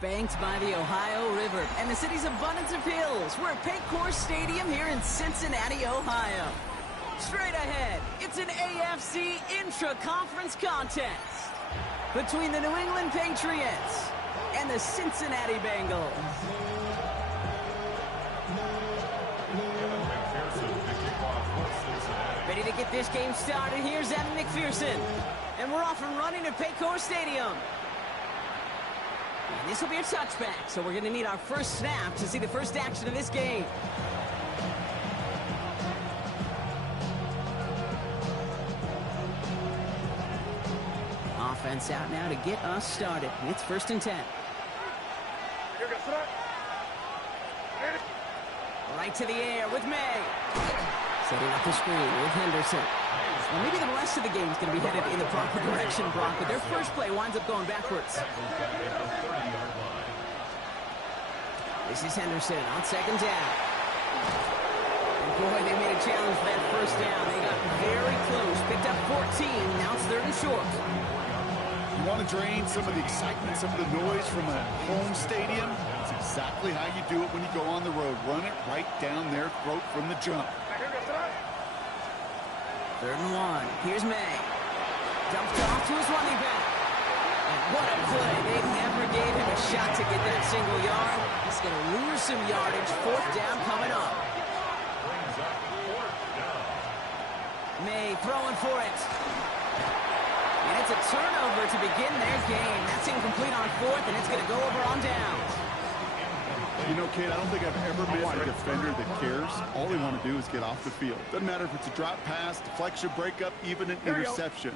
banked by the Ohio River and the city's abundance of hills. We're at Paycor Stadium here in Cincinnati, Ohio. Straight ahead, it's an AFC intra-conference contest between the New England Patriots and the Cincinnati Bengals. Ready to get this game started. Here's Evan McPherson. And we're off and running at Paycor Stadium. And this will be a touchback, so we're going to need our first snap to see the first action of this game. Offense out now to get us started. It's 1st and 10. Right to the air with May. Setting up the screen with Henderson. Well, maybe the rest of the game is going to be headed in the proper direction, Brock, but their first play winds up going backwards. This is Henderson on 2nd down. And boy, they made a challenge for that 1st down. They got very close, picked up 14. Now it's 3rd and short. You want to drain some of the excitement, some of the noise from a home stadium? That's exactly how you do it when you go on the road. Run it right down their throat from the jump. 3rd and 1. Here's May. Dumped off to his running back. And what a play. They never gave him a shot to get that single yard. He's going to lose some yardage. 4th down coming up. May throwing for it. And it's a turnover to begin their game. That's incomplete on 4th, and it's going to go over on downs. You know, Kate, I don't think I've ever met a defender that cares. All they want to do is get off the field. Doesn't matter if it's a drop pass, deflection, breakup, even an interception.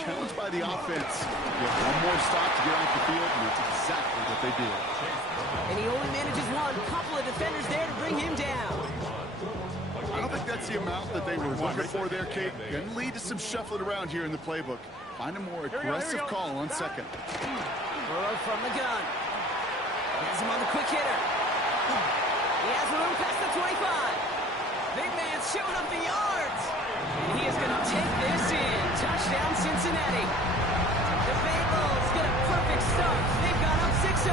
Challenged by the offense. Get one more stop to get off the field, and that's exactly what they do. And he only manages one. Couple of defenders there to bring him down. I don't think that's the amount that they were looking for there, Kate. Going to lead to some shuffling around here in the playbook. Find a more aggressive call on 2nd. Burrow from the gun. Has him on the quick hitter. He has room past the 25. Big man's showing up the yards. And he is going to take this in. Touchdown, Cincinnati. The Bengals get a perfect start. They've gone up 6-0.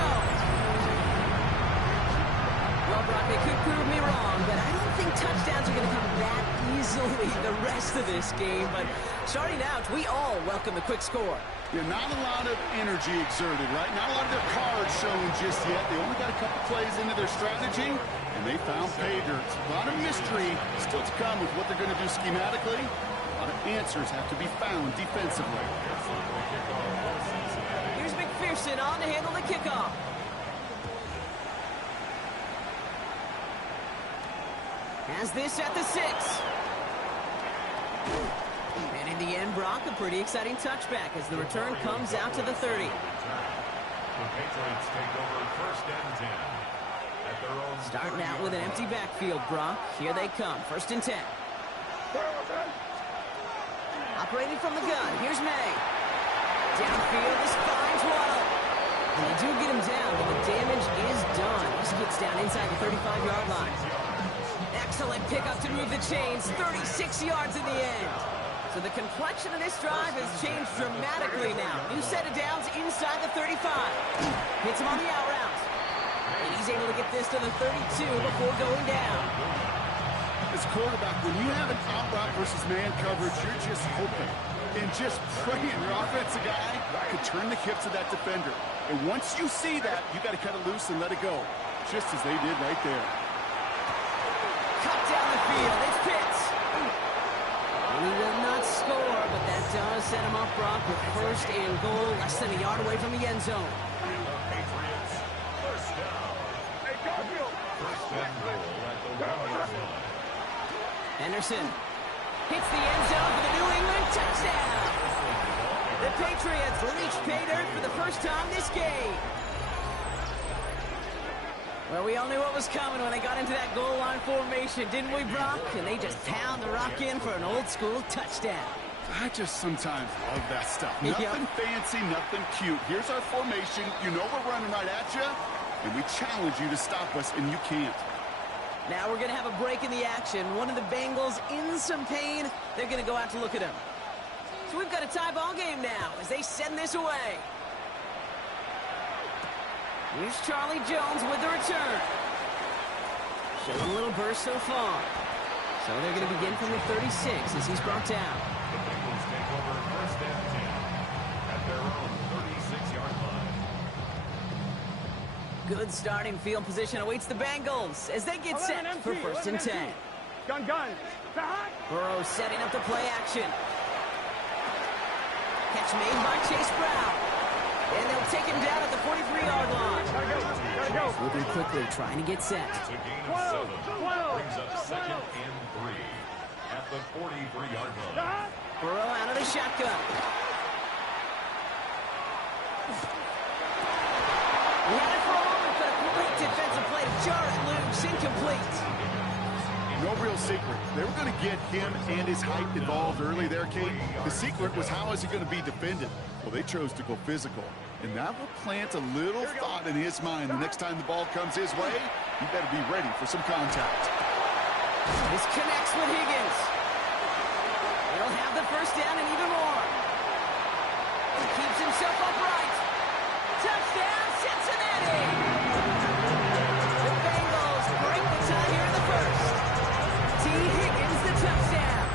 Well, Brock, they could prove me wrong, but I don't think touchdowns are going to come that easily the rest of this game. But starting out, we all welcome the quick score. Yeah, not a lot of energy exerted, right? Not a lot of their cards showing just yet. They only got a couple plays into their strategy, and they found pay dirt. A lot of mystery still to come with what they're going to do schematically. A lot of answers have to be found defensively. Here's McPherson on to handle the kickoff. Has this at the 6. And in the end, Brock, a pretty exciting touchback as the return comes out to the 30. The Patriots take over 1st and 10. At their own starting out with an empty backfield, Brock. Here they come. 1st and 10. Operating from the gun. Here's May. Downfield, this finds Waddle. And they do get him down, but the damage is done. This gets down inside the 35-yard line. Excellent pickup to move the chains. 36 yards in the end. So the complexion of this drive has changed dramatically now. New set of downs inside the 35. Hits him on the out route. And he's able to get this to the 32 before going down. As quarterback, when you have an out route versus man coverage, you're just hoping and just praying your offensive guy could turn the hips of that defender. And once you see that, you got to cut it loose and let it go, just as they did right there. Cut down the field. It's Pitts. And he will not score, but that does set him up, Brock, with 1st and goal, less than a yard away from the end zone. Patriots, 1st down. First and goal at the 1-yard line. Henderson hits the end zone for the New England touchdown. The Patriots reach pay dirt for the first time this game. Well, we all knew what was coming when they got into that goal line formation, didn't we, Brock? And they just pound the rock in for an old-school touchdown. I just sometimes love that stuff. Nothing fancy, nothing cute. Here's our formation. You know we're running right at you, and we challenge you to stop us, and you can't. Now we're going to have a break in the action. One of the Bengals in some pain. They're going to go out to look at him. So we've got a tie ball game now as they send this away. Here's Charlie Jones with the return. Showing a little burst so far. So they're going to begin from the 36 as he's brought down. The Bengals take over first and 10 at their own 36-yard line. Good starting field position awaits the Bengals as they get set for first and 10. Gun. Burrow setting up the play action. Catch made by Chase Brown. And they'll take him down at the 43-yard line. Gotta go. Moving quickly, trying to get set. It's a gain of 7. Brings up second and 3 at the 43-yard line. Burrow out of the shotgun. He had it for a moment, but a great defensive play to jar it loose. Incomplete. No real secret. They were going to get him and his height involved early there, Kate. The secret was how is he going to be defended? Well, they chose to go physical. And that will plant a little thought in his mind. The next time the ball comes his way, he better be ready for some contact. This connects with Higgins. He'll have the first down and even more. He keeps himself upright. Touchdown, Cincinnati! The Bengals break the tie here in the first. T. Higgins, the touchdown.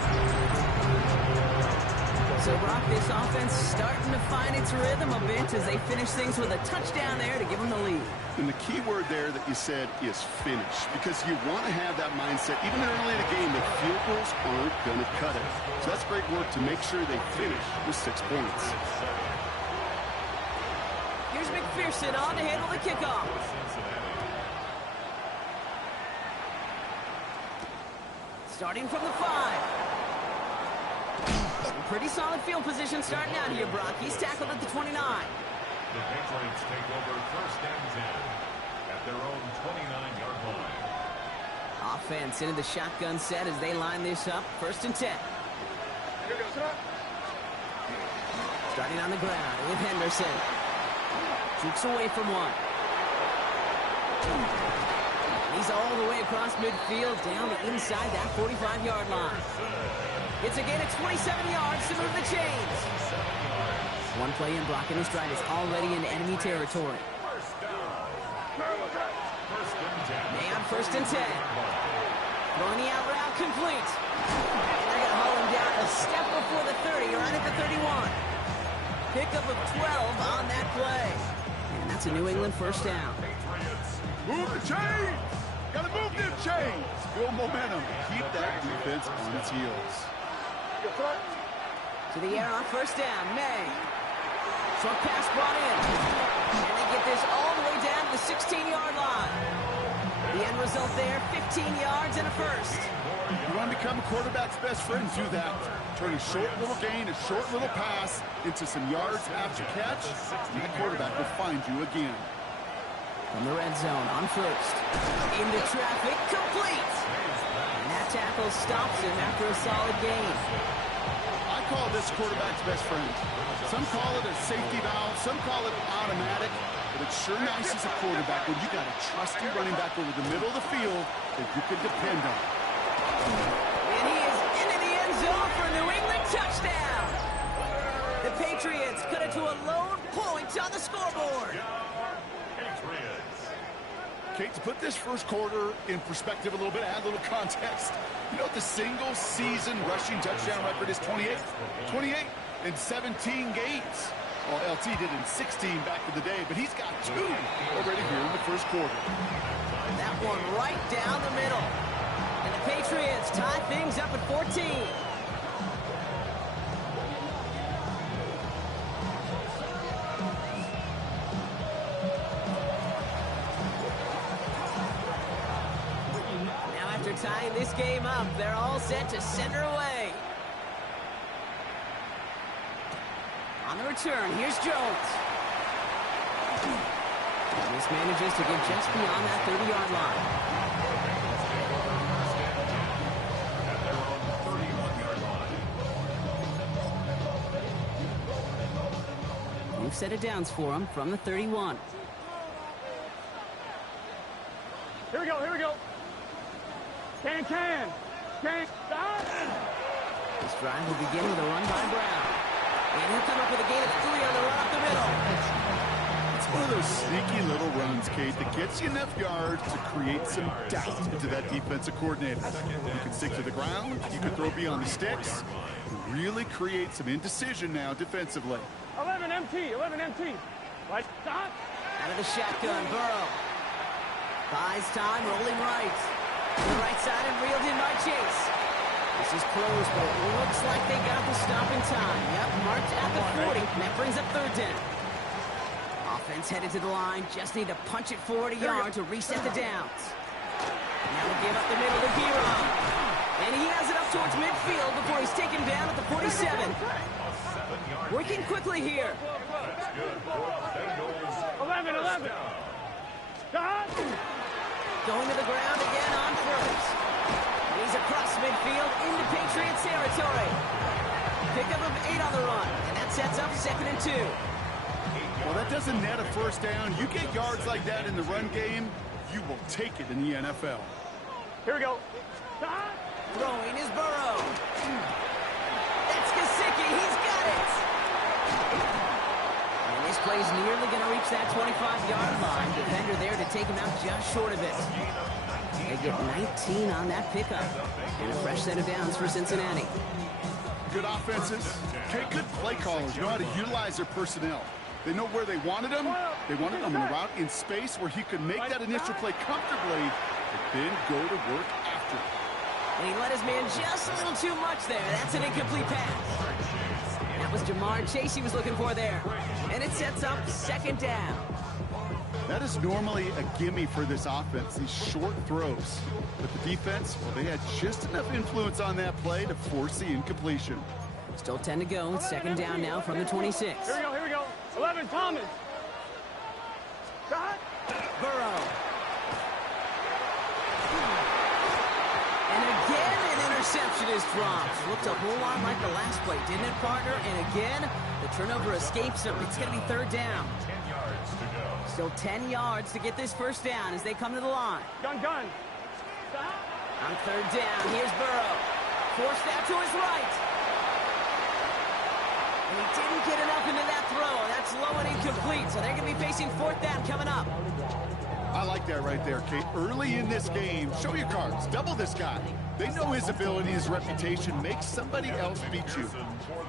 So, Brock, this offense starting to find its rhythm a bit as they finish things with a touchdown there to give them the lead. And the key word there that you said is finish, because you want to have that mindset, even early in the game, that field goals aren't going to cut it. So that's great work to make sure they finish with 6 points. Here's McPherson on to handle the kickoff. Starting from the 5. Pretty solid field position starting out here, Brock. He's tackled at the 29. The Patriots take over first and 10 at their own 29-yard line. Offense into the shotgun set as they line this up. First and 10. Starting on the ground with Henderson. Jukes away from one. He's all the way across midfield down the inside that 45-yard line. It's a gain of 27 yards to move the chains. One play in blocking his stride is already in enemy territory. May on first and 10. Throwing the out route complete. And they're going to haul him down a step before the 30, right at the 31. Pickup of 12 on that play. And that's a New England first down. Move the chains! Gotta move them chains! Build momentum. Keep that defense on its heels. To the air on first down. May. Short pass brought in. And they get this all the way down to the 16-yard line. The end result there, 15 yards and a first. You want to become a quarterback's best friend, do that. Turn a short little gain, a short little pass into some yards after catch, and the quarterback will find you again. From the red zone on first. Into traffic, complete. And that tackle stops him after a solid gain. I call this quarterback's best friend. Some call it a safety valve, some call it automatic, but it's sure nice as a quarterback when you got a trusty running back over the middle of the field that you can depend on. And he is into the end zone for a New England touchdown. The Patriots cut it to a lone point on the scoreboard. Kate, to put this first quarter in perspective a little bit, add a little context. You know what the single-season rushing touchdown record is? 28. 28 in 17 games. Well, LT did in 16 back in the day, but he's got 2 already here in the first quarter. That one right down the middle. And the Patriots tie things up at 14. Tying this game up, they're all set to send her away. On the return, here's Jones. And this manages to get just beyond that 30-yard line. New set of downs for him from the 31. Here we go. Can. This drive will begin with a run by Brown. And he'll come up with a gain of 3 on the run up the middle. It's One of those sneaky little runs, Kate, that gets you enough yards to create some doubt into that defensive coordinator. You can stick to the ground, you can throw beyond the sticks, really create some indecision now defensively. 11 MT, 11 MT. Right, stop. Out of the shotgun, Burrow. Buys time, rolling right. To the right side and reeled in by Chase. This is close, but it looks like they got the stop in time. Yep, marked at the 40, and that brings up third down. Offense headed to the line, just need to punch it 40 yards to reset the downs. Now we'll give up the middle to Giron. And he has it up towards midfield before he's taken down at the 47. Working quickly here. 11, 11. Stop. Going to the ground again on first. He's across midfield into Patriots territory. Pickup of 8 on the run, and that sets up 2nd and 2. Well, that doesn't net a first down. You get yards like that in the run game, you will take it in the NFL. Here we go. Stop. Throwing is Burrow. That's Gesicki. He's got it. And this play's nearly going to reach that 25-yard line. Defender there to take him out just short of it. They get 19 on that pickup. And a fresh set of downs for Cincinnati. Good offenses. Okay, good play callers know how to utilize their personnel. They know where they wanted him. They wanted him in a route in space where he could make that initial play comfortably, but then go to work after it. And he let his man just a little too much there. That's an incomplete pass. That was Jamar Chase he was looking for there. And it sets up 2nd down. That is normally a gimme for this offense, these short throws. But the defense, well, they had just enough influence on that play to force the incompletion. Still 10 to go. 2nd down now from the 26. Here we go, here we go. 11, Thomas. Stop. Burrow. And again, an interception is dropped. Looked a whole lot like the last play, didn't it, partner? And again, the turnover escapes him. It's going to be 3rd down. 10 yards to go. Still 10 yards to get this first down as they come to the line. Gun. Stop. On 3rd down, here's Burrow. Forced out to his right. And he didn't get enough into that throw. That's low and incomplete, so they're going to be facing 4th down coming up. I like that right there, Kate. Early in this game, show your cards. Double this guy. They know his ability, his reputation makes somebody else beat you.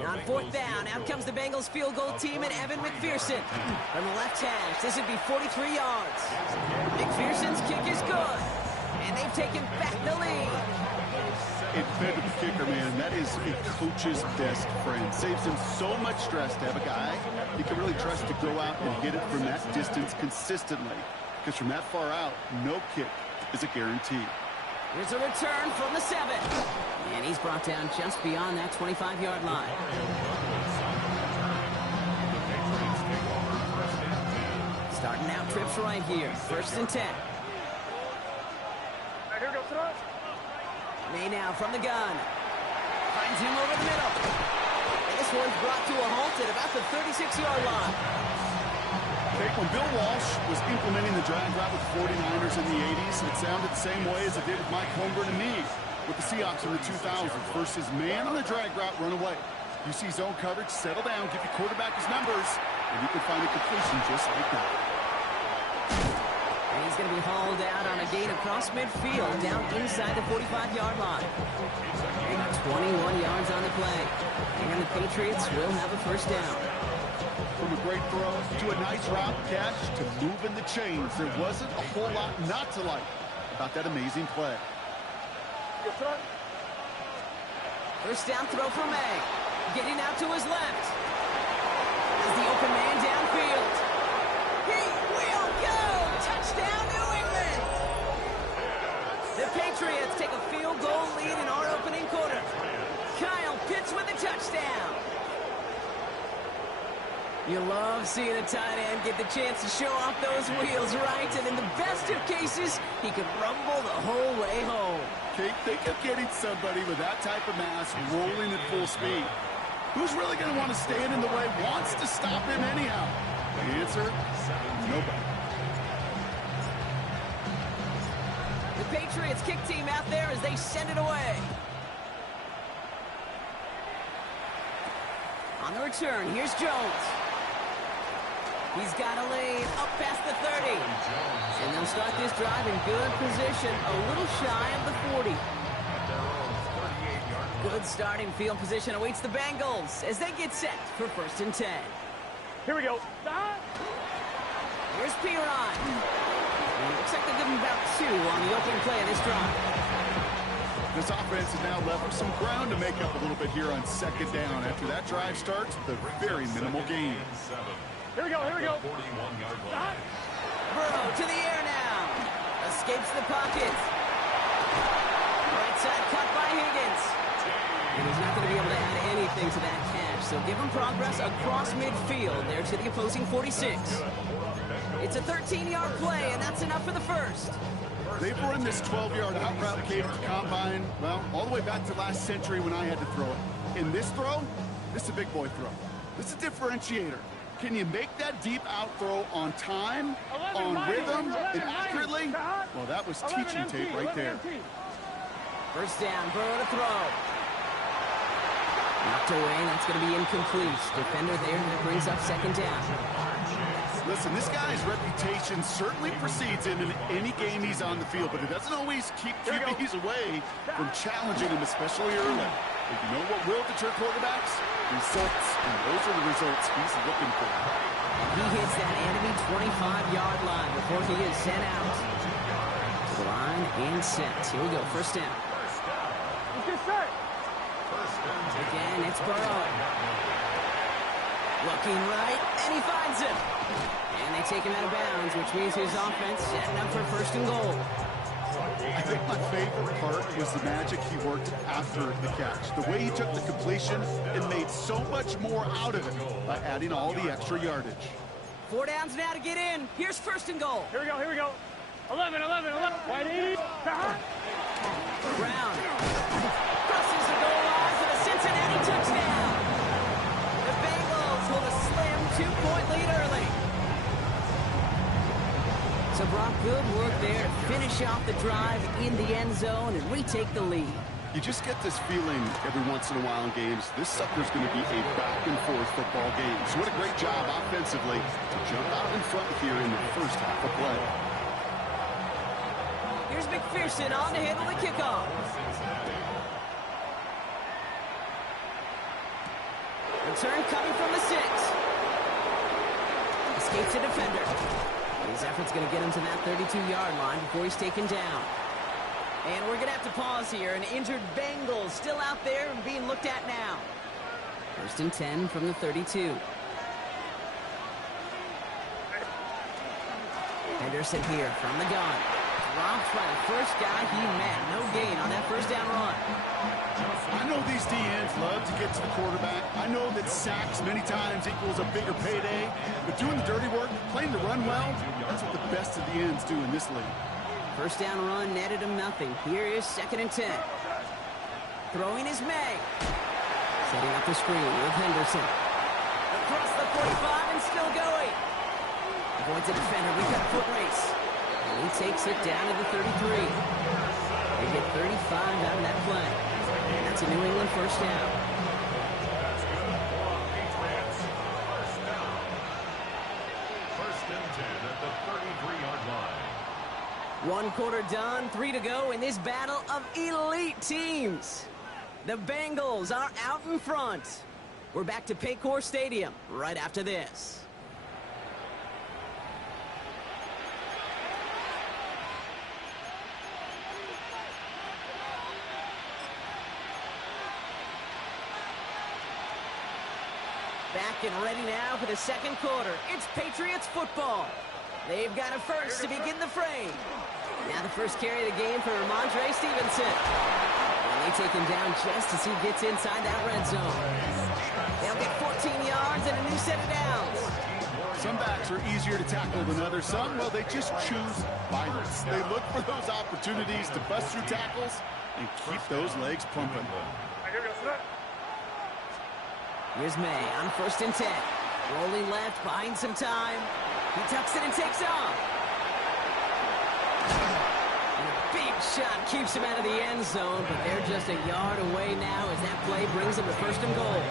On 4th down, out comes the Bengals field goal team and Evan McPherson. From the left hash, this would be 43 yards. McPherson's kick is good. And they've taken back the lead. It fed to the kicker, man. That is a coach's best friend. Saves him so much stress to have a guy he can really trust to go out and hit it from that distance consistently. Because from that far out, no kick is a guarantee. Here's a return from the 7. And he's brought down just beyond that 25-yard line. Starting out trips right here. 1st and 10. Here we go, throw. May now from the gun. Finds him over the middle. And this one's brought to a halt at about the 36-yard line. When Bill Walsh was implementing the drag route with the 49ers in the 80s, it sounded the same way as it did with Mike Holmgren and me with the Seahawks in the 2000s. Versus man on the drag route, run away. You see zone coverage, settle down, give your quarterback his numbers, and you can find a completion just like that. And he's going to be hauled out on a gain across midfield, down inside the 45-yard line. They got 21 yards on the play. And the Patriots will have a first down. From a great throw to a nice route catch to moving the chains, there wasn't a whole lot not to like about that amazing play. First down throw for May. Getting out to his left. As the open man downfield. He will go! Touchdown, New England! The Patriots take a field goal lead in our opening quarter. Kyle Pitts with a touchdown. You love seeing a tight end get the chance to show off those wheels, right? And in the best of cases, he could rumble the whole way home. Kate, think of getting somebody with that type of mass rolling at full speed. Who's really going to want to stand in the way, wants to stop him anyhow? The answer, nobody. The Patriots kick team out there as they send it away. On the return, here's Jones. He's got a lead up past the 30. And they'll start this drive in good position, a little shy of the 40. Good starting field position awaits the Bengals as they get set for 1st and 10. Here we go. Here's Piron. Looks like they'll give him about 2 on the opening play of this drive. This offense is now left with some ground to make up a little bit here on 2nd down after that drive starts with a very minimal gain. Here we go, here we go. Burrow to the air now. Escapes the pocket. Right side cut by Higgins. And he's not going to be able to add anything to that catch, so give him progress across midfield there to the opposing 46. It's a 13-yard play, and that's enough for the first. They've run this 12-yard out route cadence combine, well, all the way back to last century when I had to throw it. In this throw, this is a big boy throw. This is a differentiator. Can you make that deep out throw on time, on rhythm, and accurately? Well, that was teaching tape right there. First down, Burrow to throw. Knocked away, that's going to be incomplete. Defender there, that brings up 2nd down. Listen, this guy's reputation certainly precedes him in any game he's on the field, but it doesn't always keep QBs away from challenging him, especially early. But you know what will deter quarterbacks? Results, and those are the results he's looking for. And he hits that enemy 25-yard line before he is sent out. To the line and set. Here we go, 1st down. Let's get set. Again, it's Burrow. Looking right, and he finds him. And they take him out of bounds, which means his offense setting up for 1st and goal. I think my favorite part was the magic he worked after the catch. The way he took the completion and made so much more out of it by adding all the extra yardage. 4 downs now to get in. Here's 1st and goal. Here we go, here we go. 11. Whitey. Brown crosses the goal line for the Cincinnati touchdown. The Bengals hold a slim 2-point lead early. So Brock, good work there to finish off the drive in the end zone and retake the lead. You just get this feeling every once in a while in games, this sucker's going to be a back-and-forth football game. So what a great job offensively to jump out in front here in the first half of play. Here's McPherson on to handle the kickoff. Return coming from the 6. Escapes the defender. His effort's going to get him to that 32-yard line before he's taken down. And we're going to have to pause here. An injured Bengals still out there and being looked at now. 1st and 10 from the 32. Henderson here from the gun. Dropped by the first guy he met. No gain on that 1st down run. I know these DNs love to get to the quarterback. I know that sacks many times equals a bigger payday. But doing the dirty work, playing to run well, that's what the best of the ends do in this league. 1st down run netted him nothing. Here is 2nd and 10. Throwing is May. Setting up the screen with Henderson. Across the 45 and still going. Avoids a defender. We've got a foot race. And he takes it down to the 33. They get 35 out of that play. And that's a New England 1st down. That's good for Patriots. 1st down. 1st and 10 at the 33-yard line. 1 quarter done, 3 to go in this battle of elite teams. The Bengals are out in front. We're back to Paycor Stadium right after this. Back and ready now for the 2nd quarter. It's Patriots football. They've got a first to begin the fray. Now the first carry of the game for Ramondre Stevenson. And they take him down just as he gets inside that red zone. They'll get 14 yards and a new set of downs. Some backs are easier to tackle than others. Some, well, they just choose violence. They look for those opportunities to bust through tackles and keep those legs pumping. Here's May on 1st and 10. Rolling left, buying some time. He tucks it and takes off. And a big shot keeps him out of the end zone, but they're just a yard away now as that play brings them to 1st and goal.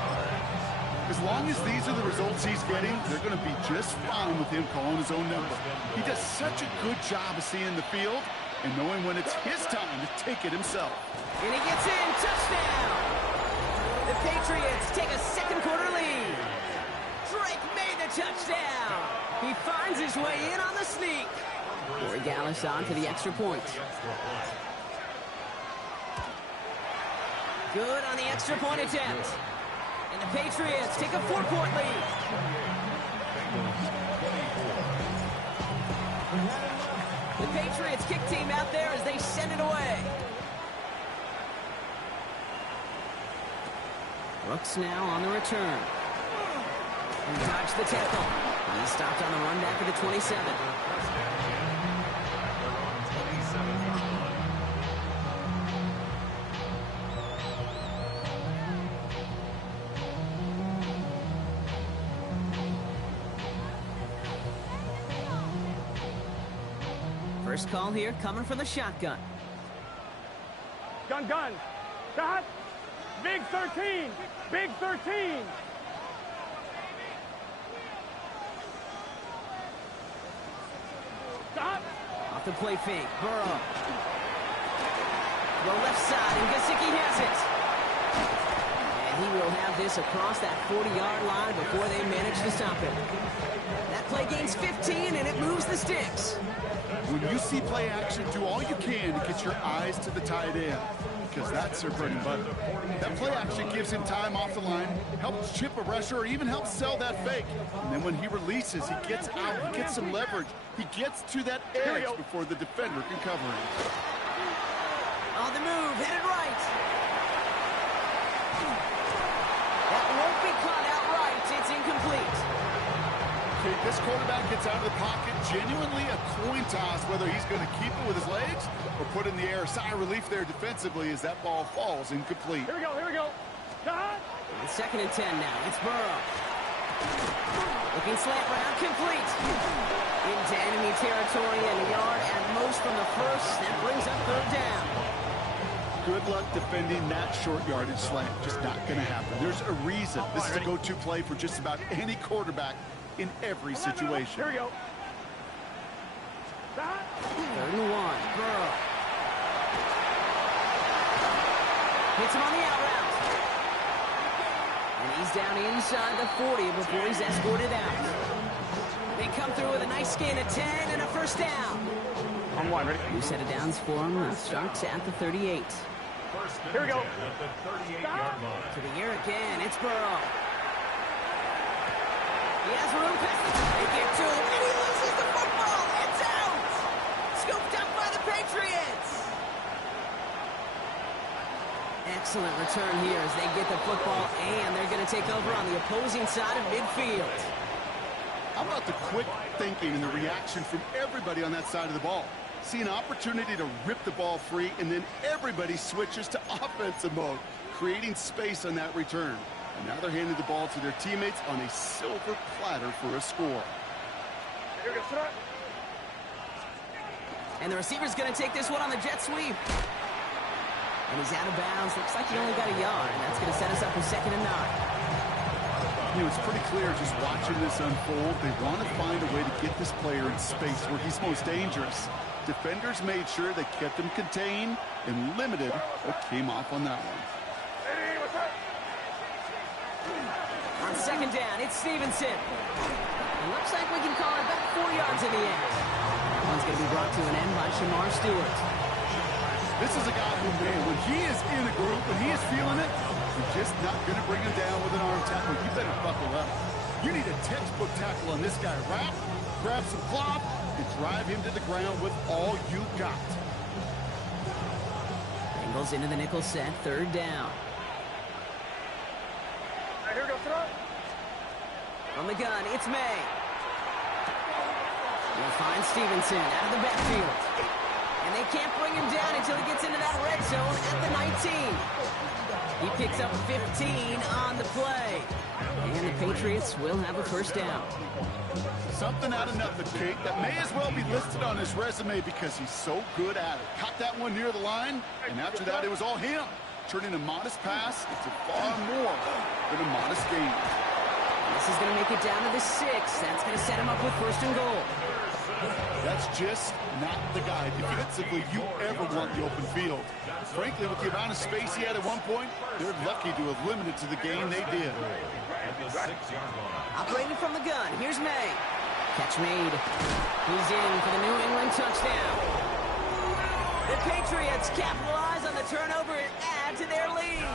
As long as these are the results he's getting, they're going to be just fine with him calling his own number. He does such a good job of seeing the field and knowing when it's his time to take it himself. And he gets in. Touchdown! The Patriots take a second quarter lead. Drake made the touchdown. He finds his way in on the sneak. Corey Gallis on for the extra point. Good on the extra point attempt. And the Patriots take a 4-point lead. The Patriots kick team out there as they send it away. Brooks now on the return. And dodged the tackle. He stopped on the run back of the 27. First call here coming from the shotgun. Gun. Dot. Big 13. Big 13. Dot. Off the play fake. Burrow. The left side, and Gesicki has it. And he will have this across that 40-yard line before they manage to stop him. That play gains 15, and it moves the sticks. When you see play action, do all you can to get your eyes to the tight end, because that's their bread and butter. That play action gives him time off the line, helps chip a rusher, or even helps sell that fake. And then when he releases, he gets out, he gets some leverage. He gets to that edge before the defender can cover him. On the move, headed right. That won't be caught outright. It's incomplete. Okay, this quarterback gets out of the pocket, genuinely a coin toss, whether he's going to keep it with his legs or put it in the air. Sigh of relief there defensively as that ball falls incomplete. Here we go. Dot. And 2nd and 10 now. It's Burrow. Looking slant route, complete. Into enemy territory and a yard at most from the first. That brings up 3rd down. Good luck defending that short yardage slant. Just not going to happen. There's a reason. This is a go-to play for just about any quarterback in every situation. Here we go. Dot. 3rd and 1. Burrow. Hits him on the out route. And he's down inside the 40 before he's escorted out. They come through with a nice gain of 10 and a 1st down. On one, ready? New set of downs for him. Starts at the 38. Here we go. At the 38-yard line. To the air again. It's Burrow. He has room past the they get to him, and he loses the football. It's out. Scooped up by the Patriots. Excellent return here as they get the football, and they're going to take over on the opposing side of midfield. How about the quick thinking and the reaction from everybody on that side of the ball? See an opportunity to rip the ball free, and then everybody switches to offensive mode, creating space on that return. And now they're handing the ball to their teammates on a silver platter for a score. Here we go, sit up. And the receiver's going to take this one on the jet sweep. And he's out of bounds. Looks like he only got a yard, and that's going to set us up for 2nd and 9. You know, it's pretty clear just watching this unfold. They want to find a way to get this player in space where he's most dangerous. Defenders made sure they kept him contained and limited what came off on that one. Hey, what's up? On 2nd down, it's Stevenson. It looks like we can call it back 4 yards in the end. That one's going to be brought to an end by Shamar Stewart. This is a guy who, man, when he is in a group, when he is feeling it, you're just not going to bring him down with an arm tackle. You better buckle up. You need a textbook tackle on this guy. Wrap, grab some cloth, and drive him to the ground with all you got. Bengals into the nickel set, 3rd down. All right, here we go, sit up. From the gun, it's May. We'll find Stevenson out of the backfield. And they can't bring him down until he gets into that red zone at the 19. He picks up 15 on the play. And the Patriots will have a 1st down. Something out of nothing, Kate, that may as well be listed on his resume because he's so good at it. Caught that one near the line, and after that, it was all him. Turning a modest pass into far more than a modest gain. This is going to make it down to the 6. That's going to set him up with first and goal. That's just not the guy defensively you ever want the open field. Frankly, with the amount of space he had at one point, they're lucky to have limited to the game they did. At the 6-yard line. Operating from the gun, here's May. Catch made. He's in for the New England touchdown. The Patriots capitalize on the turnover and add to their lead.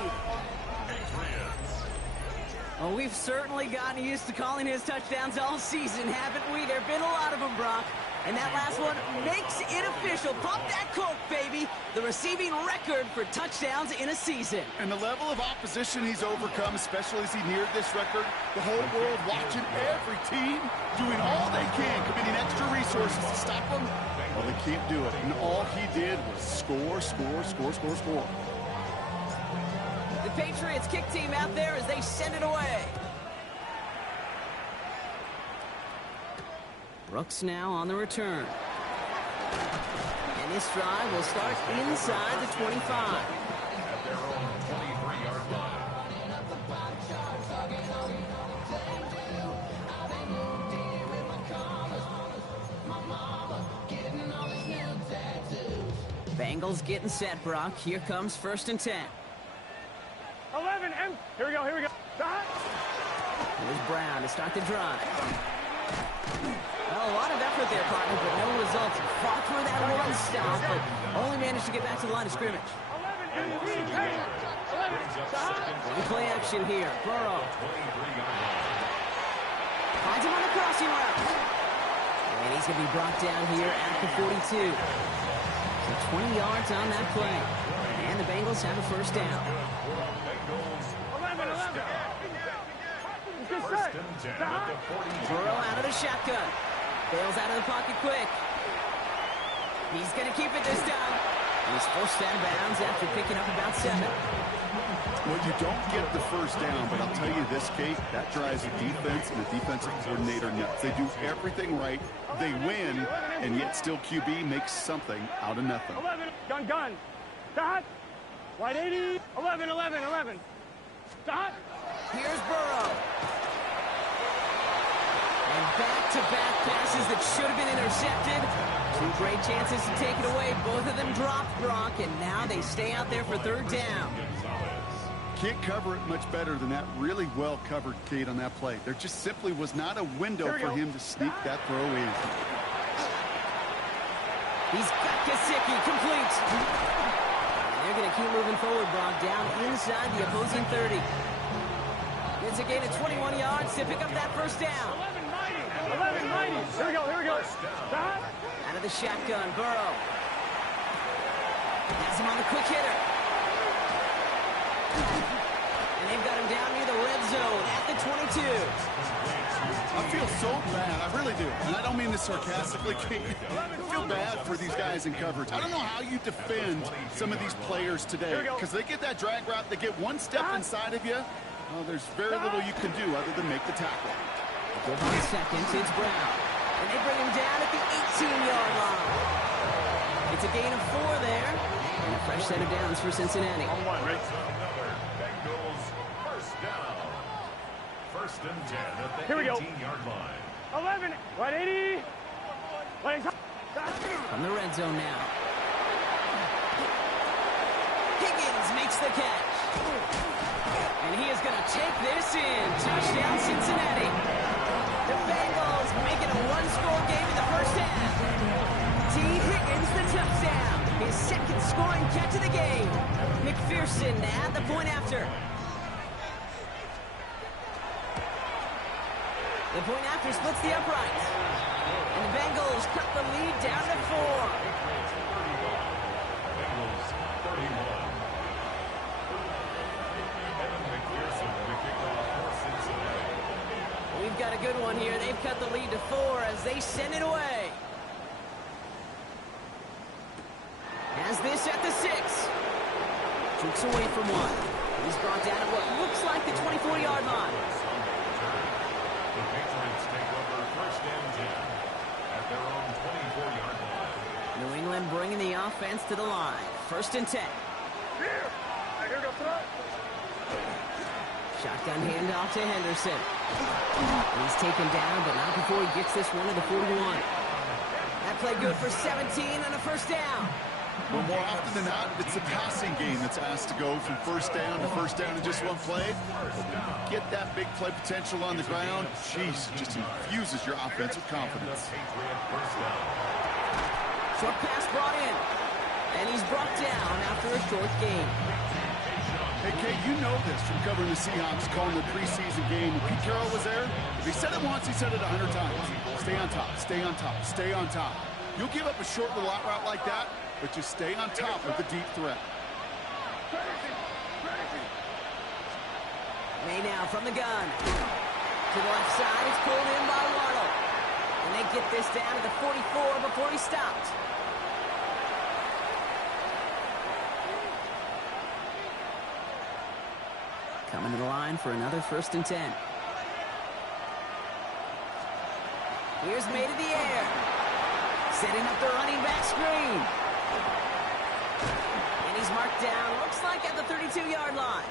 Well, we've certainly gotten used to calling his touchdowns all season, haven't we? There have been a lot of them, Brock. And that last one makes it official. Pump that Coke, baby. The receiving record for touchdowns in a season. And the level of opposition he's overcome, especially as he neared this record, the whole world watching, every team doing all they can, committing extra resources to stop him. Well, they can't do it. And all he did was score, score, score, score, score. The Patriots kick team out there as they send it away. Brooks now on the return. And this drive will start inside the 25. At their own 23-yard line. Bengals getting set, Brock. Here comes first and 10. 11, M. Here we go, here we go. Stop. Here's Brown to start the drive. Well, a lot of effort there, partner, but no results. Fought through that one stop, but only managed to get back to the line of scrimmage. 11, M. Hey. 11, stop. One play action here. Burrow. Finds him on the crossing route. And he's going to be brought down here at the 42. So 20 yards on that play. And the Bengals have a first down. 11. First and 10 at the 42. Burrow out of the shotgun. Bails out of the pocket quick. He's going to keep it this time. He's forced out of bounds after picking up about 7. Well, you don't get the first down, but I'll tell you this, Kate, that drives the defense and the defensive coordinator nuts. They do everything right. They win, and yet still QB makes something out of nothing. 11, gun. Stop. Wide 80. 11. Stop. Here's Burrow. And back-to-back passes that should have been intercepted. 2 great chances to take it away. Both of them dropped, Brock, and now they stay out there for third down. Can't cover it much better than that really well-covered Kate on that play. There just simply was not a window for him to sneak that throw in. He's got Gesicki, complete. And they're going to keep moving forward, Brock, down inside the opposing 30. It's a gain of 21 yards to pick up that first down. 11. Here we go. Stop. Out of the shotgun, Burrow. Has him on the quick hitter. And they've got him down near the red zone at the 22. I feel so bad. I really do. And I don't mean this sarcastically, Kate. I feel bad for these guys in coverage. I don't know how you defend some of these players today. Because they get that drag route, they get one step inside of you. Well, there's very little you can do other than make the tackle. Go on seconds, it's Brown. And they bring him down at the 18-yard line. It's a gain of 4 there. And a fresh set of downs for Cincinnati. On one, right? Bengals first down. First and 10 at the Here we go. 18-yard line. 11. Wide 80. From the red zone now. Higgins makes the catch. And he is going to take this in. Touchdown, Cincinnati. The Bengals make it a one-score game in the first half. T. Higgins, the touchdown. His second scoring catch of the game. McPherson at the point after. The point after splits the uprights. And the Bengals cut the lead down to 4. Bengals 31. McPherson to kick off for Cincinnati. We've got a good one here. They've cut the lead to 4 as they send it away. Has this at the 6. Jukes away from 1. He's brought down at what looks like the 24-yard line. The Patriots take over first and 10 at their own 24-yard line. New England bringing the offense to the line. First and 10. Here we go. Shotgun handoff to Henderson. He's taken down, but not before he gets this one to the 41. That play good for 17 and a first down. Well, more often than not, it's the passing game that's asked to go from first down in just one play. Get that big play potential on the ground. Jeez, it just infuses your offense with confidence. Short pass brought in. And he's brought down after a short gain. Hey, Kate, you know this from covering the Seahawks, calling the preseason game. When Pete Carroll was there, if he said it once, he said it 100 times. Stay on top, stay on top, stay on top. You'll give up a short little out route like that, but just stay on top of the deep threat. May now from the gun. To the left side, it's pulled in by Waddle. And they get this down to the 44 before he stopped. Coming to the line for another 1st and 10. Here's May to the air. Setting up the running back screen. And he's marked down, looks like at the 32-yard line.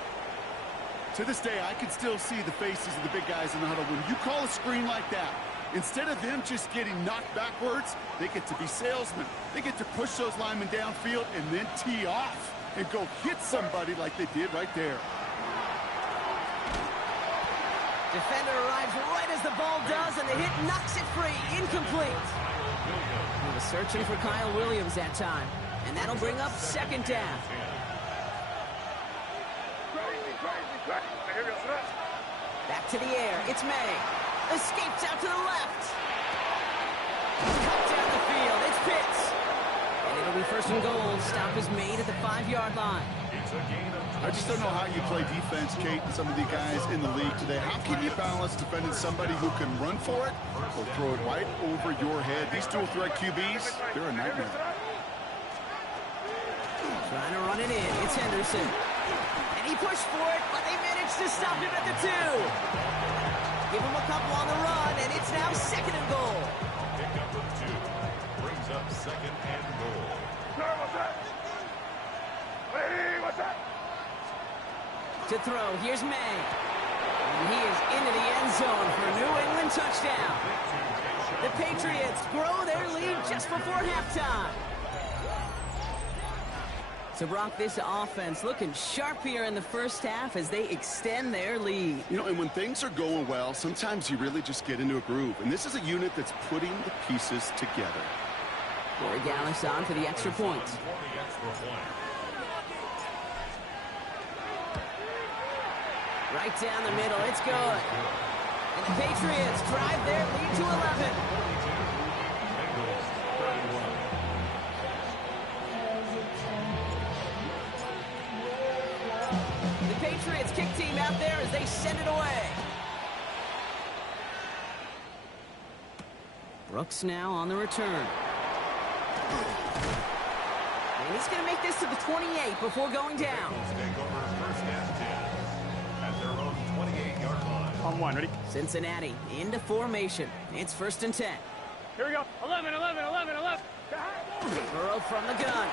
To this day, I can still see the faces of the big guys in the huddle. When you call a screen like that, instead of them just getting knocked backwards, they get to be salesmen. They get to push those linemen downfield and then tee off and go hit somebody like they did right there. Defender arrives right as the ball does, and the hit knocks it free. Incomplete. He was searching for Kyle Williams that time, and that'll bring up 2nd down. Back to the air. It's May. Escapes out to the left. Cut down the field. It's Pitts. And it'll be 1st and goal. Stop is made at the 5-yard line. I just don't know how you play defense, Kate, and some of the guys in the league today. How can you balance defending somebody who can run for it or throw it right over your head? These dual threat QBs, they're a nightmare. Trying to run it in. It's Henderson. And he pushed for it, but they managed to stop him at the 2. Give him a couple on the run, and it's now 2nd and goal. Pick up of 2. Brings up 2nd and goal. To throw, here's May. And he is into the end zone for a New England touchdown. The Patriots grow their lead just before halftime. So, Brock, this offense looking sharp here in the first half as they extend their lead. You know, and when things are going well, sometimes you really just get into a groove. And this is a unit that's putting the pieces together. Corey Gallis on for the extra point. Right down the middle, it's good. And the Patriots drive their lead to 11. The Patriots kick team out there as they send it away. Brooks now on the return. And he's going to make this to the 28 before going down. On 1, ready? Cincinnati into formation. It's 1st and 10. Here we go. 11. Burrow from the gun.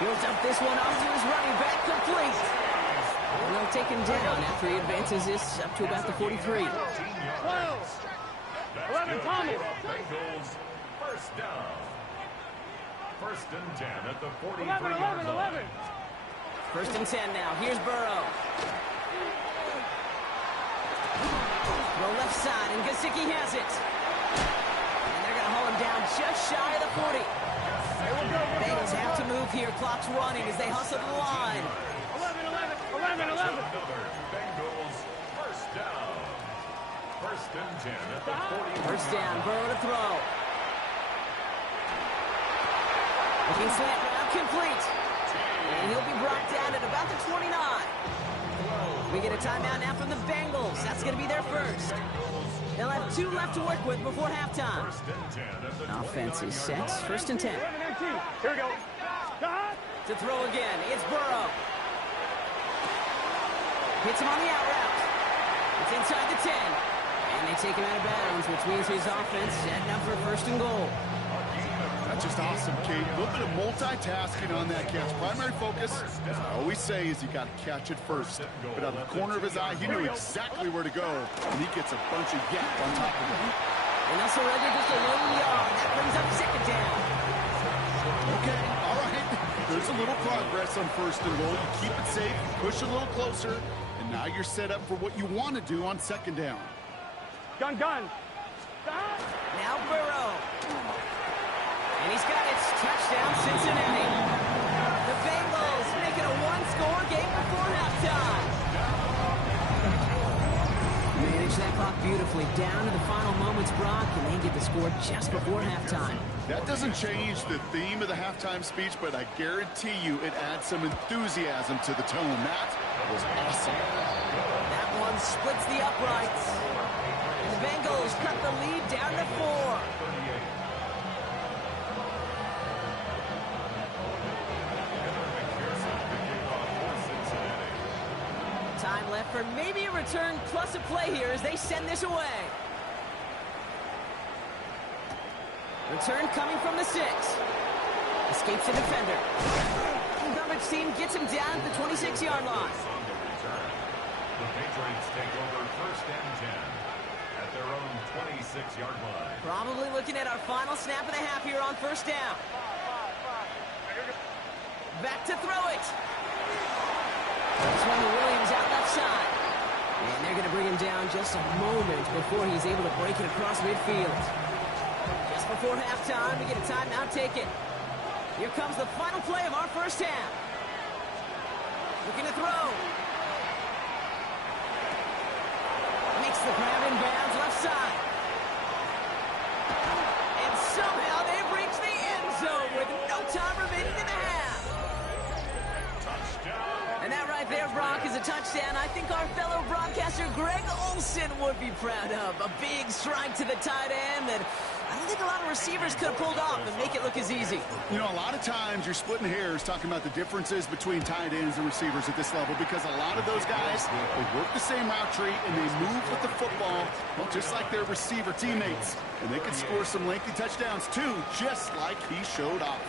He'll dump this one off to his running back, complete. And they'll take him down after he advances this up to about the 43. 12. 11, Thomas. Bengals, 1st down. 1st and 10 at the 11. 1st and 10 now. Here's Burrow. Throw left side, and Gesicki has it. And they're going to haul him down just shy of the 40. Bengals have to move here. Clock's running as they hustle the line. 11. Bengals, 1st down. 1st and 10 at the 40. 1st down, Burrow to throw. Looking slant route, complete. And he'll be brought down at about the 29. We get a timeout now from the Bengals. That's going to be their first. They'll have 2 left to work with before halftime. Offense is set. 1st and 10. Here we go. To throw again, it's Burrow. Hits him on the out route. It's inside the 10. And they take him out of bounds, which means his offense setting up for 1st and goal. A just awesome, Kate. A little bit of multitasking on that catch. Primary focus, as I always say, is you got to catch it first. But out of the corner of his eye, he knew exactly where to go, and he gets a bunch of yak on top of it. And also surrender just a lone yard. That brings up second down. Okay, all right. There's a little progress on first and goal. You keep it safe, you push a little closer, and now you're set up for what you want to do on second down. Gun. Stop. Now Burrow. And he's got it. Touchdown, Cincinnati. The Bengals make it a one-score game before halftime. Manage that clock beautifully. Down to the final moments, Brock, and they get the score just before halftime. That doesn't change the theme of the halftime speech, but I guarantee you it adds some enthusiasm to the tone. That was awesome. That one splits the uprights. And the Bengals cut the lead down to 4. Time left for maybe a return plus a play here as they send this away. Return coming from the 6. Escapes the defender. The coverage team gets him down at the 26-yard line. The Patriots take over first and 10 at their own 26-yard line. Probably looking at our final snap of the half here on first down. Back to throw it. This one to Williams out left side. And they're going to bring him down just a moment before he's able to break it across midfield. Just before halftime, we get a timeout taken. Here comes the final play of our first half. Looking to throw. Makes the grab in bounds left side. And somehow they've reached the end zone with no time remaining in the half. And that right there, Brock, is a touchdown I think our fellow broadcaster Greg Olsen would be proud of. A big strike to the tight end that I don't think a lot of receivers could have pulled off and make it look as easy. You know, a lot of times you're splitting hairs talking about the differences between tight ends and receivers at this level because a lot of those guys, they work the same route tree and they move with the football, well, just like their receiver teammates. And they can score some lengthy touchdowns too, just like he showed off.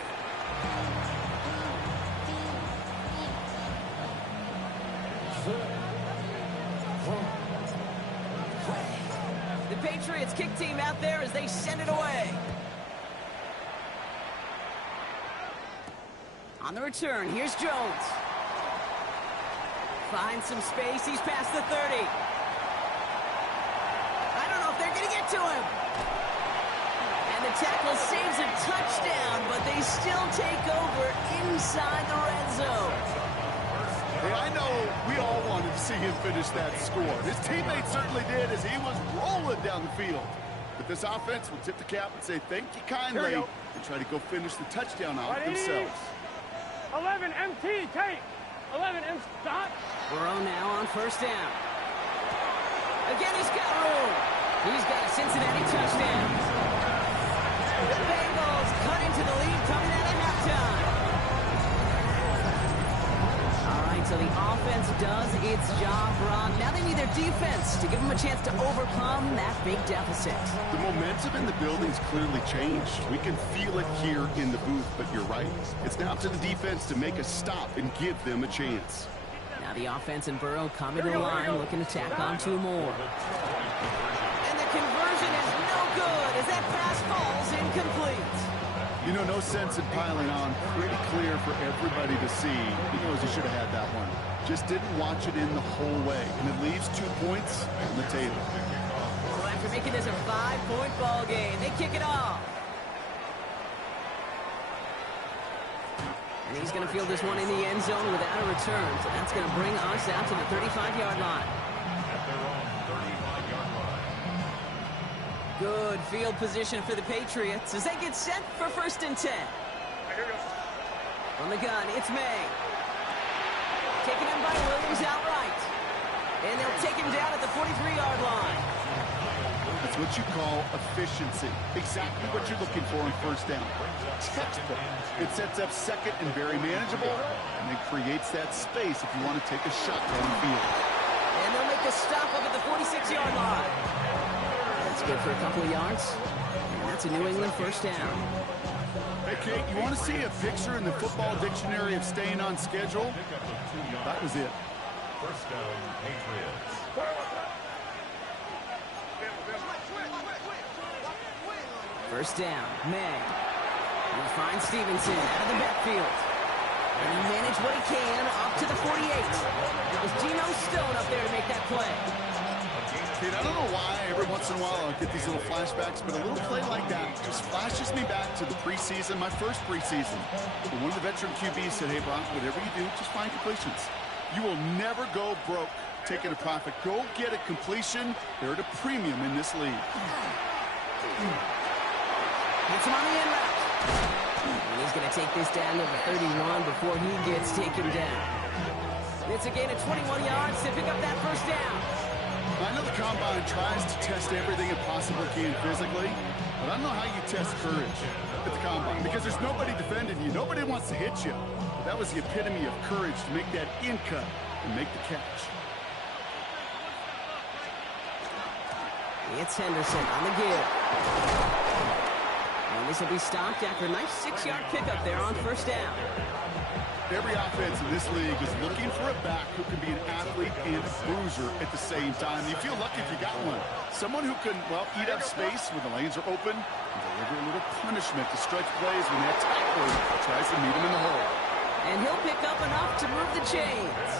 The Patriots kick team out there as they send it away. On the return, here's Jones. Finds some space, he's past the 30. I don't know if they're going to get to him. And the tackle saves a touchdown, but they still take over inside the red zone. Hey, I know we all wanted to see him finish that score. His teammates certainly did as he was rolling down the field. But this offense will tip the cap and say thank you kindly and try to go finish the touchdown out themselves. 11 MT, Kate. 11 MT, stop. Burrow now on first down. Again, he's got room. He's got a Cincinnati touchdown. The Bengals cut into the lead coming out of halftime. All right, so the offense does its job, Brock. Now they need their defense to give them a chance to overcome that big deficit. The momentum in the building's clearly changed. We can feel it here in the booth, but you're right. It's now up to the defense to make a stop and give them a chance. Now the offense and Burrow come to the line, looking to tack on 2 more. And the conversion is no good as that pass falls incomplete. You know, no sense in piling on. Pretty clear for everybody to see. He knows he should have had that one. Just didn't watch it in the whole way. And it leaves 2 points on the table. So after making this a 5-point ball game, they kick it off. And he's going to field this one in the end zone without a return. So that's going to bring us out to the 35-yard line. At their own 35-yard line. Good field position for the Patriots as they get set for first and 10. From the gun, it's May. Taken in by Williams outright. And they'll take him down at the 43-yard line. That's what you call efficiency. Exactly what you're looking for on first down. Textbook. It sets up second and very manageable, and it creates that space if you want to take a shot downfield. And they'll make the stop up at the 46-yard line. That's good for a couple of yards. And that's a New England first down. Hey, Kate, you want to see a picture in the football dictionary of staying on schedule? That was it. First down, Patriots. First down, May. He'll find Stevenson out of the backfield. And he managed what he can up to the 48. It was Geno Stone up there to make that play. Kate, I don't know why every once in a while I'll get these little flashbacks, but a little play like that just flashes me back to the preseason, my first preseason. When one of the veteran QBs said, hey, Brock, whatever you do, just find completions. You will never go broke taking a profit. Go get a completion. They're at a premium in this league. Gets him on the end route. And he's going to take this down to the 31 before he gets taken down. It's a gain of 21 yards to pick up that first down. I know the Combine tries to test everything it possibly can physically, but I don't know how you test courage at the Combine because there's nobody defending you. Nobody wants to hit you. But that was the epitome of courage to make that in cut and make the catch. It's Henderson on the give. And this will be stopped after a nice 6-yard pickup there on first down. Every offense in this league is looking for a back who can be an athlete and a bruiser at the same time. You feel lucky if you got one. Someone who can, well, eat up space when the lanes are open and deliver a little punishment to stretch plays when that tackler tries to meet him in the hole. And he'll pick up enough to move the chains.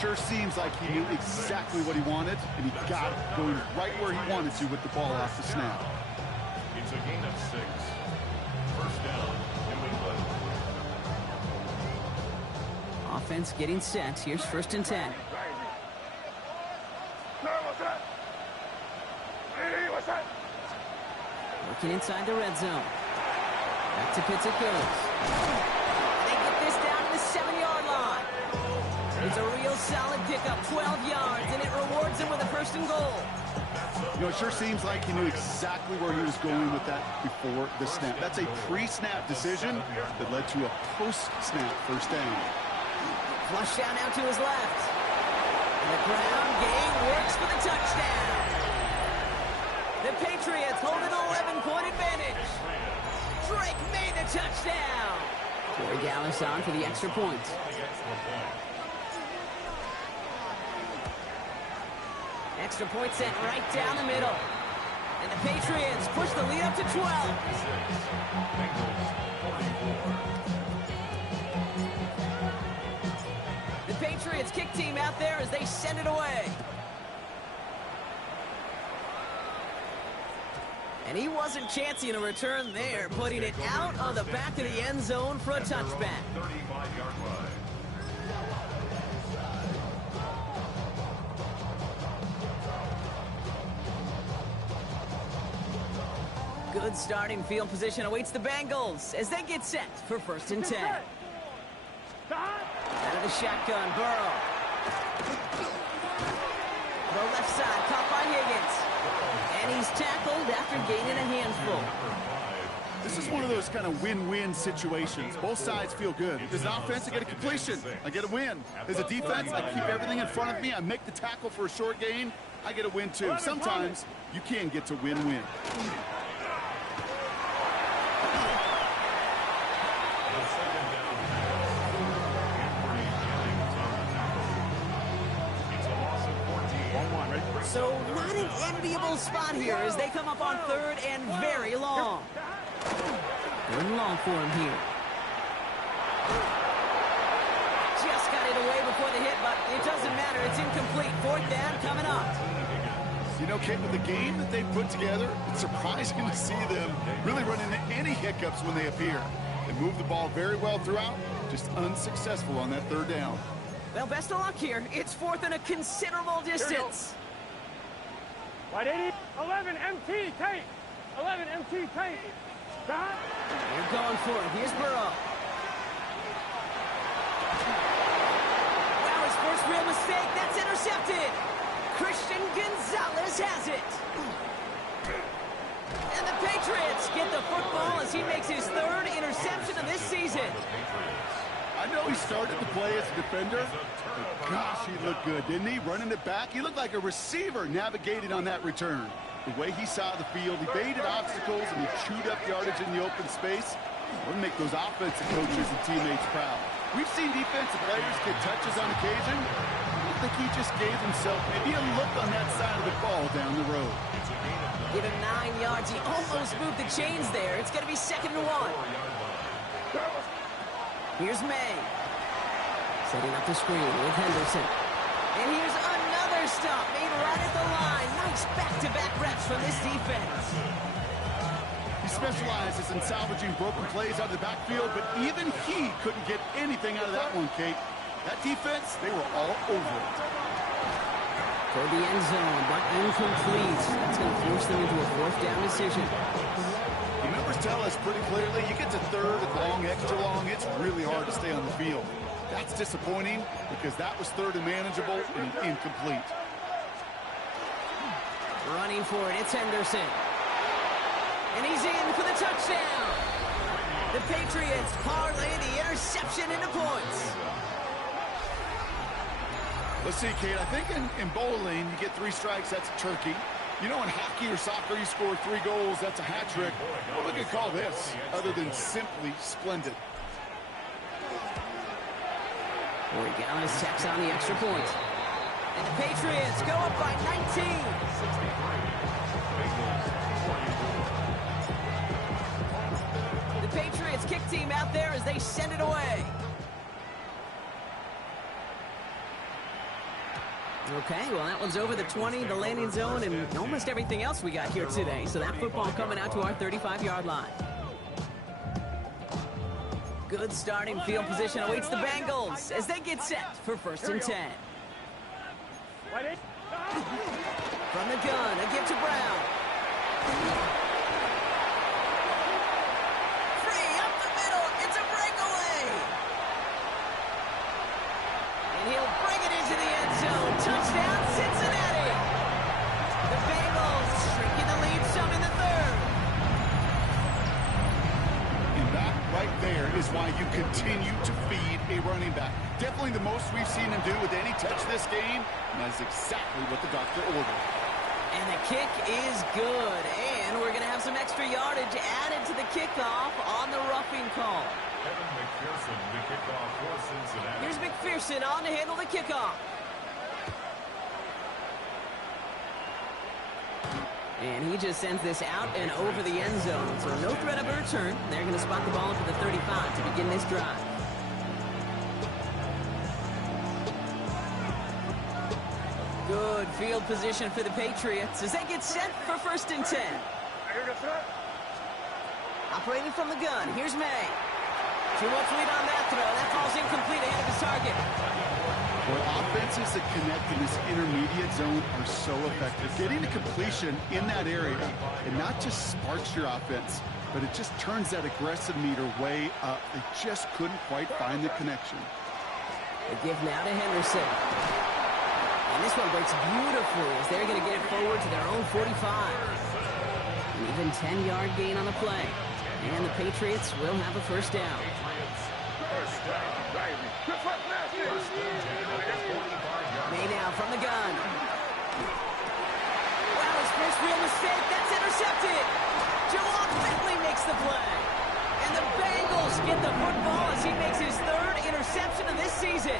Sure seems like he knew exactly what he wanted, and he got it, going right where he wanted to with the ball off the snap. It's a gain of 6. First down, New England. Offense getting set. Here's first and 10. Working inside the red zone. Back to Pitts it goes. They get this down to the 7-yard line. It's a real solid pickup, 12 yards, and it rewards him with a first and goal. You know, it sure seems like he knew exactly where he was going with that before the snap. That's a pre-snap decision that led to a post-snap first down. Flush down out to his left. And the ground game works for the touchdown. The Patriots hold an 11-point advantage. Drake made the touchdown. Corey Gallis on for the extra point. Extra point sent right down the middle. And the Patriots push the lead up to 12. Bengals 44. The Patriots kick team out there as they send it away. And he wasn't chancing a return there, putting it out of the back of the end zone for a touchback. 35-yard line. Good starting field position awaits the Bengals as they get set for first and 10. Out of the shotgun, Burrow. The left side, caught by Higgins. And he's tackled after gaining a handful. This is one of those kind of win-win situations. Both sides feel good. As an offense, I get a completion. I get a win. As a defense, I keep everything in front of me. I make the tackle for a short gain. I get a win, too. Sometimes you can get to win-win. So not an enviable spot here as they come up on third and very long. Third and long for him here. Just got it away before the hit, but it doesn't matter. It's incomplete. Fourth down coming up. You know, Kate, with the game that they've put together, it's surprising to see them really run into any hiccups when they appear. They move the ball very well throughout, just unsuccessful on that third down. Well, best of luck here. It's fourth and a considerable distance. Wide 80, 11 MT tape. 11 MT tape. They're going for it. Here's Burrow. Wow, his first real mistake. That's intercepted. Christian Gonzalez has it. And the Patriots get the football as he makes his third interception of this season. I know he started to play as a defender, but gosh, he looked good, didn't he? Running it back, he looked like a receiver navigating on that return. The way he saw the field, he baited obstacles, and he chewed up yardage in the open space. We'll make those offensive coaches and teammates proud. We've seen defensive players get touches on occasion. I think he just gave himself maybe a look on that side of the ball down the road. Give him 9 yards. He almost moved the chains there. It's going to be 2nd and 1. Here's May. Setting up the screen with Henderson. And here's another stop made right at the line. Nice back-to-back reps from this defense. He specializes in salvaging broken plays out of the backfield, but even he couldn't get anything out of that one, Kate. That defense, they were all over it. For the end zone, but incomplete. That's going to force them into a 4th down decision. The numbers tell us pretty clearly, you get to 3rd and long, extra long, it's really hard to stay on the field. That's disappointing because that was 3rd and manageable and incomplete. Running for it, it's Henderson. And he's in for the touchdown. The Patriots parlay the interception into points. Let's see, Kate, I think in bowling, you get 3 strikes, that's a turkey. You know, in hockey or soccer, you score 3 goals, that's a hat trick. What would you call this, other than simply splendid? Origales tacks on the extra point. And the Patriots go up by 19. The Patriots kick team out there as they send it away. Okay, well, that one's over the 20, the landing zone, and almost everything else we got here today. So that football coming out to our 35-yard line. Good starting field position awaits the Bengals as they get set for 1st and 10. From the gun, a give to Brown. Free up the middle, it's a breakaway. And he'll bring it into the end zone. Touchdown, Cincinnati. The Bengals shrinking the lead some in the 3rd. And that right there is why you continue to feed a running back. Definitely the most we've seen him do with any touch this game, and that's exactly what the doctor ordered. And the kick is good, and we're going to have some extra yardage added to the kickoff on the roughing call. Kevin McPherson, the kickoff for Cincinnati. Here's McPherson on to handle the kickoff. And he just sends this out and over the end zone. So no threat of a return. They're going to spot the ball for the 35 to begin this drive. Good field position for the Patriots as they get set for 1st and 10. Operating from the gun, here's May. 2 months lead on that throw. That falls incomplete ahead of his target. Well, offenses that connect in this intermediate zone are so effective. Getting a completion in that area, it not just sparks your offense, but it just turns that aggressive meter way up. They just couldn't quite find the connection. The give now to Henderson. And this one breaks beautifully as they're going to get it forward to their own 45. An even 10-yard gain on the play. And the Patriots will have a 1st down. May now from the gun. Wow, his first real mistake. That's intercepted. Jawan Bentley makes the play. And the Bengals get the football as he makes his 3rd interception of this season.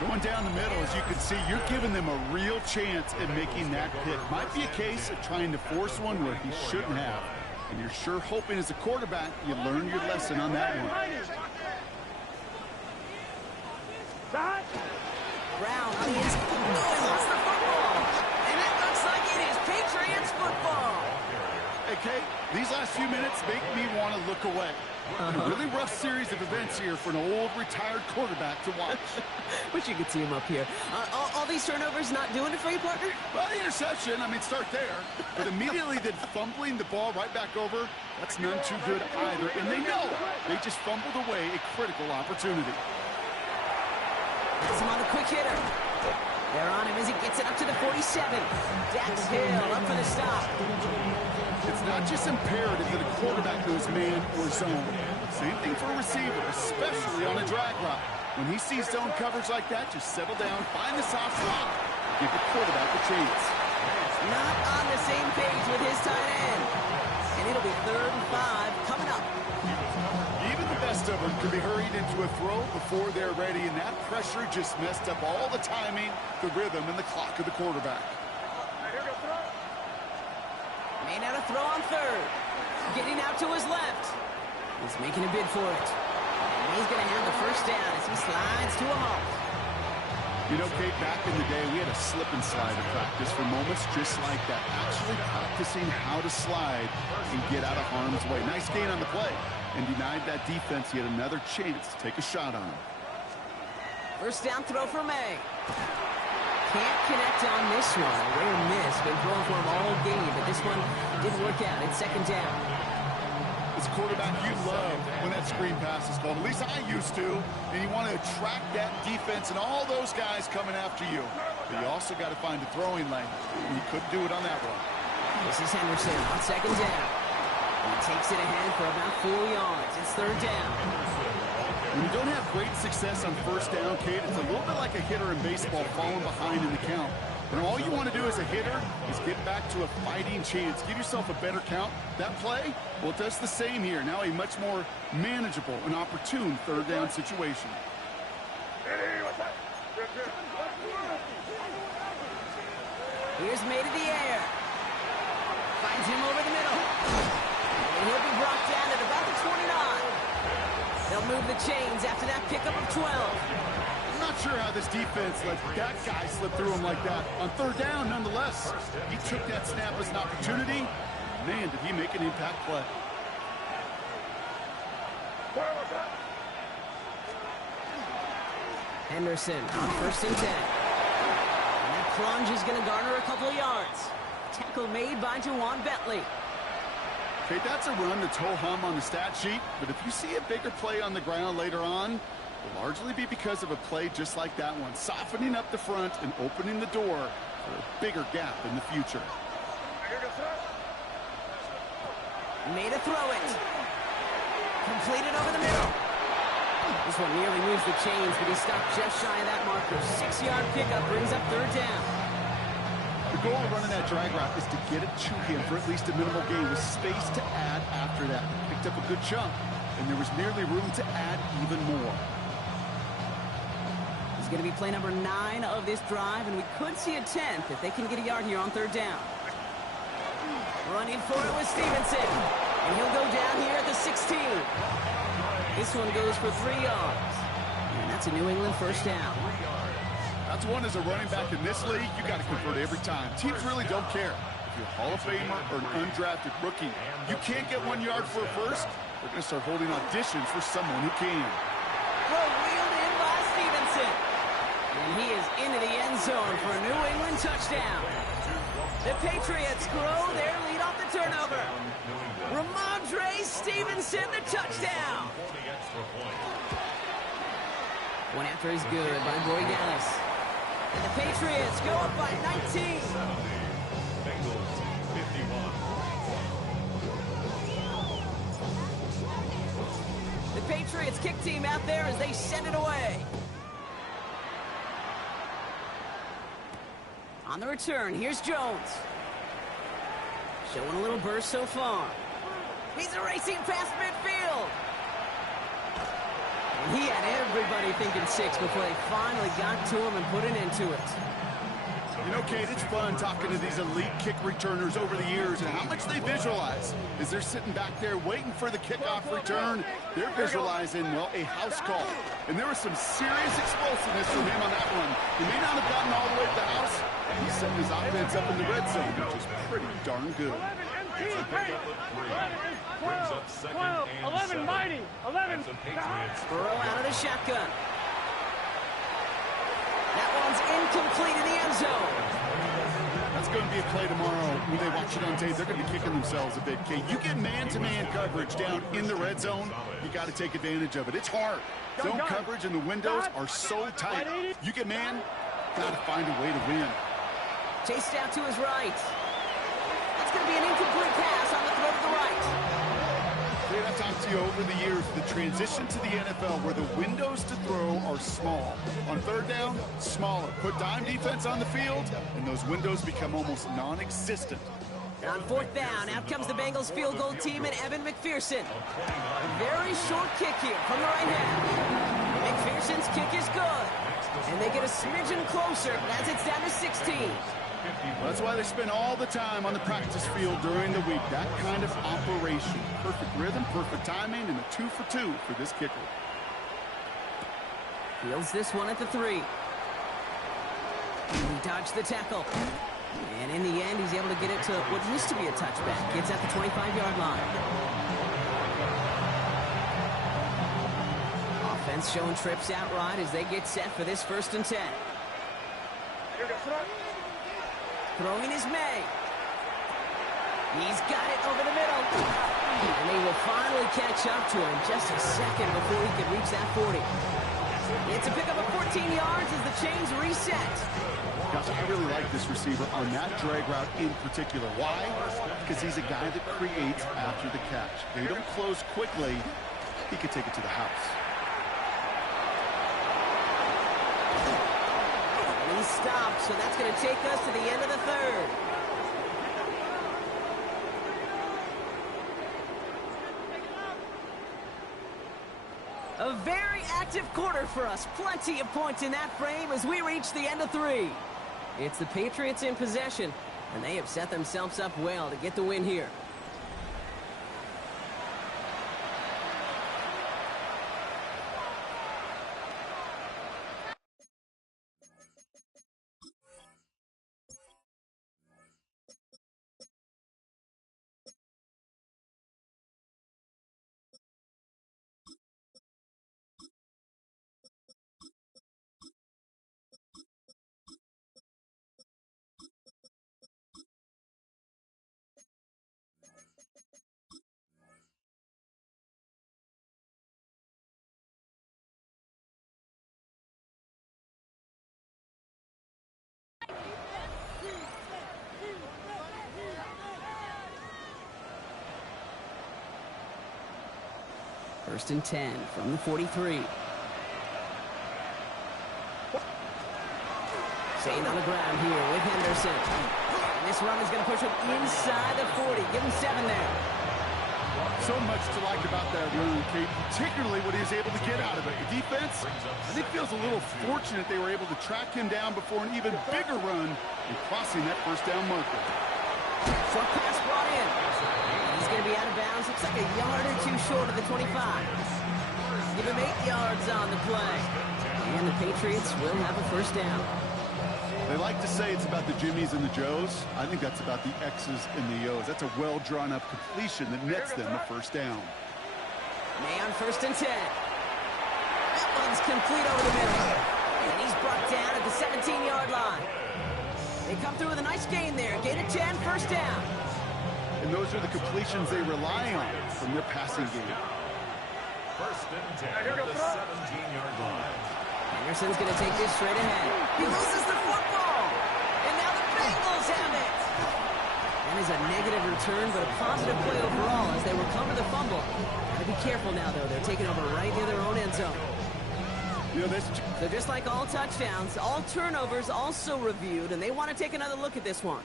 Going down the middle, as you can see, you're giving them a real chance at making that pick. Might be a case of trying to force one where he shouldn't have. And you're sure hoping as a quarterback you learn your lesson on that one. Brown on the inside. Oh, he lost the football. And it looks like it is Patriots football. Hey, Kate, these last few minutes make me want to look away. A really rough series of events here for an old retired quarterback to watch. Wish you could see him up here. All these turnovers not doing it for you, partner? Well, the interception, I mean, start there. But immediately then fumbling the ball right back over, that's none too good either. And they know they just fumbled away a critical opportunity. Gets him on the quick hitter. They're on him as he gets it up to the 47. Dax Hill up for the stop. It's not just imperative that a quarterback knows man or zone. Same thing for a receiver, especially on a drag route. When he sees zone coverage like that, just settle down, find the soft spot, give the quarterback a chance. Not on the same page with his tight end. And it'll be 3rd and 5 coming up. Even the best of them could be hurried into a throw before they're ready, and that pressure just messed up all the timing, the rhythm, and the clock of the quarterback. Made out a throw on 3rd. Getting out to his left. He's making a bid for it. And he's going to have the first down as he slides to a halt. You know, Kate, back in the day, we had a slip and slide in practice for moments just like that. Actually practicing how to slide and get out of harm's way. Nice gain on the play. And denied that defense yet another chance to take a shot on him. First down throw for May. Can't connect on this one. A rare miss. Been throwing for him all game, but this one didn't work out. It's 2nd down. It's quarterback you love when that screen pass is called. At least I used to. And you want to attract that defense and all those guys coming after you. But you also got to find a throwing lane. And he couldn't do it on that one. This is Henderson on 2nd down. He takes it ahead for about 4 yards. It's 3rd down. When you don't have great success on 1st down, Kate, it's a little bit like a hitter in baseball falling behind in the count. And all you want to do as a hitter is get back to a fighting chance. Give yourself a better count. That play, well, it does the same here. Now a much more manageable and opportune 3rd down situation. Here's May to the air. Finds him over the middle. And he'll be brought down at about the 29. They'll move the chains after that pickup of 12. I'm not sure how this defense let that guy slip through him like that. On 3rd down, nonetheless, he took that snap as an opportunity. Man, did he make an impact play. Henderson on 1st and 10. And that plunge is going to garner a couple of yards. Tackle made by Juwan Bentley. Okay, that's a run that's ho-hum on the stat sheet, but if you see a bigger play on the ground later on, it'll largely be because of a play just like that one, softening up the front and opening the door for a bigger gap in the future. Made a throw it. Completed over the middle. This one nearly moves the chains, but he stopped just shy of that marker. 6-yard pickup brings up 3rd down. The goal of running that drag route is to get it to him for at least a minimal gain with space to add after that. Picked up a good chunk, and there was nearly room to add even more. It's going to be play number 9 of this drive, and we could see a 10th if they can get a yard here on 3rd down. Running for it with Stevenson, and he'll go down here at the 16. This one goes for 3 yards, and that's a New England first down. That's one as a running back in this league, you got to convert every time. Teams really don't care. If you're a Hall of Famer or an undrafted rookie, you can't get 1 yard for a first. They're going to start holding auditions for someone who can. Well, wheeled in by Stevenson. And he is into the end zone for a New England touchdown. The Patriots grow their lead off the turnover. Ramondre Stevenson, the touchdown. One after is good by Boyganis. And the Patriots go up by 19. Bengals 51. The Patriots kick team out there as they send it away. On the return, here's Jones. Showing a little burst so far. He's racing past midfield. And he had everybody thinking 6 before they finally got to him and put an end to it. You know, Kate, it's fun talking to these elite kick returners over the years and how much they visualize. As they're sitting back there waiting for the kickoff return, they're visualizing, well, a house call. And there was some serious explosiveness from him on that one. He may not have gotten all the way to the house. He's setting his offense up in the red zone, which is pretty darn good. 11 mighty. 11. Burrow out of the shotgun. That one's incomplete in the end zone. That's going to be a play tomorrow. When they watch it on tape, they're going to be kicking themselves a bit. Kate, you get man-to-man coverage down in the red zone, you got to take advantage of it. It's hard. Zone coverage and the windows are so tight. You get man, got to find a way to win. Chased out to his right. That's going to be an incomplete pass on the throw to the right. Yeah, that I've talked to you over the years, the transition to the NFL where the windows to throw are small. On third down, smaller. Put dime defense on the field, and those windows become almost non-existent. On fourth down, out comes the Bengals field goal team and Evan McPherson. A very short kick here from the right half. McPherson's kick is good. And they get a smidgen closer as it's down to 16. That's why they spend all the time on the practice field during the week. That kind of operation. Perfect rhythm, perfect timing, and a 2 for 2 for this kicker. Fields this one at the 3. He dodged the tackle. And in the end, he's able to get it to what used to be a touchback. Gets at the 25-yard line. Offense showing trips out right as they get set for this 1st and 10. Throwing is May. He's got it over the middle. And they will finally catch up to him just a second before he could reach that 40. It's a pickup of 14 yards as the chains reset. Gosh, I really like this receiver on that drag route in particular. Why? Because he's a guy that creates after the catch. They don't close quickly. He could take it to the house. And he stopped, so that's going to take us to the end of the 3rd. A very active quarter for us. Plenty of points in that frame as we reach the end of 3. It's the Patriots in possession, and they have set themselves up well to get the win here. First and 10 from the 43. Staying on the ground here with Henderson. And this run is going to push him inside the 40. Give him 7 there. So much to like about that run, Kate, particularly what he was able to get out of it. The defense, I think, feels a little fortunate they were able to track him down before an even bigger run and crossing that 1st down marker. Short pass brought in. He's going to be out of bounds. Looks like a yard or 2 short of the 25. Give him 8 yards on the play. And the Patriots will have a 1st down. They like to say it's about the Jimmies and the Joes. I think that's about the X's and the O's. That's a well-drawn-up completion that nets them a 1st down. May on 1st and 10. That one's complete over the middle. And he's brought down at the 17-yard line. They come through with a nice gain there. Gain of 10, 1st down. And those are the completions they rely on from their passing game. 1st and 10 at the 17-yard line. Henderson's going to take this straight ahead. He loses the football. And now the Bengals have it. That is a negative return, but a positive play overall as they recover the fumble. Got to be careful now, though. They're taking over right near their own end zone. You know, so just like all touchdowns, all turnovers also reviewed, and they want to take another look at this one.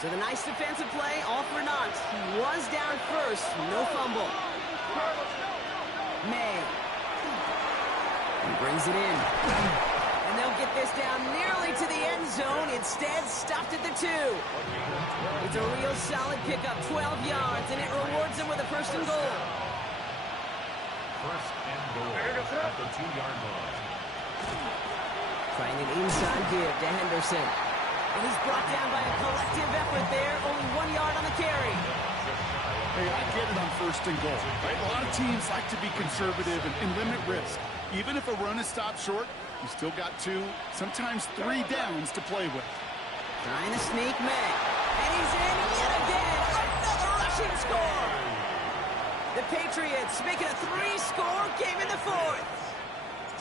So the nice defensive play, all for naught. He was down first, no fumble. May. He brings it in. And they'll get this down nearly to the end zone. Instead, stopped at the 2. It's a real solid pickup, 12 yards, and it rewards him with a 1st and goal. 1st and goal at the 2-yard line. Trying an inside give to Henderson. And he's brought down by a collective effort there. Only 1 yard on the carry. Hey, I get it on 1st and goal. Right? A lot of teams like to be conservative and limit risk. Even if a run is stopped short, you still got 2, sometimes 3 downs to play with. Trying to sneak May. And he's in yet again. Another rushing score. The Patriots make it a 3-score game in the 4th.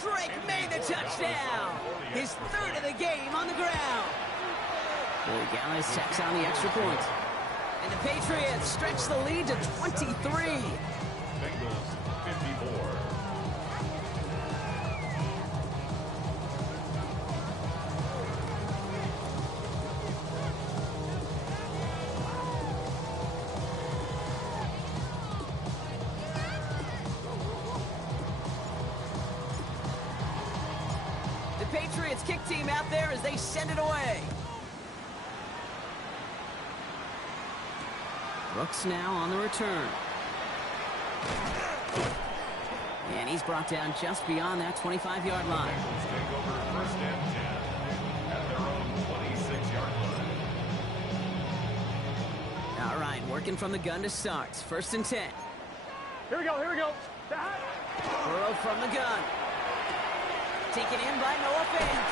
Drake made the touchdown. His third of the game on the ground. Gallis tacks on the extra point. And the Patriots stretch the lead to 23. Bengals 54. The Patriots kick team out there as they send it away. Brooks now on the return. And he's brought down just beyond that 25-yard line. Bengals take over first and 10 at their own 26-yard line. All right, working from the gun to start. First and 10. Here we go, here we go. Burrow from the gun. Taken in by Noah Fant.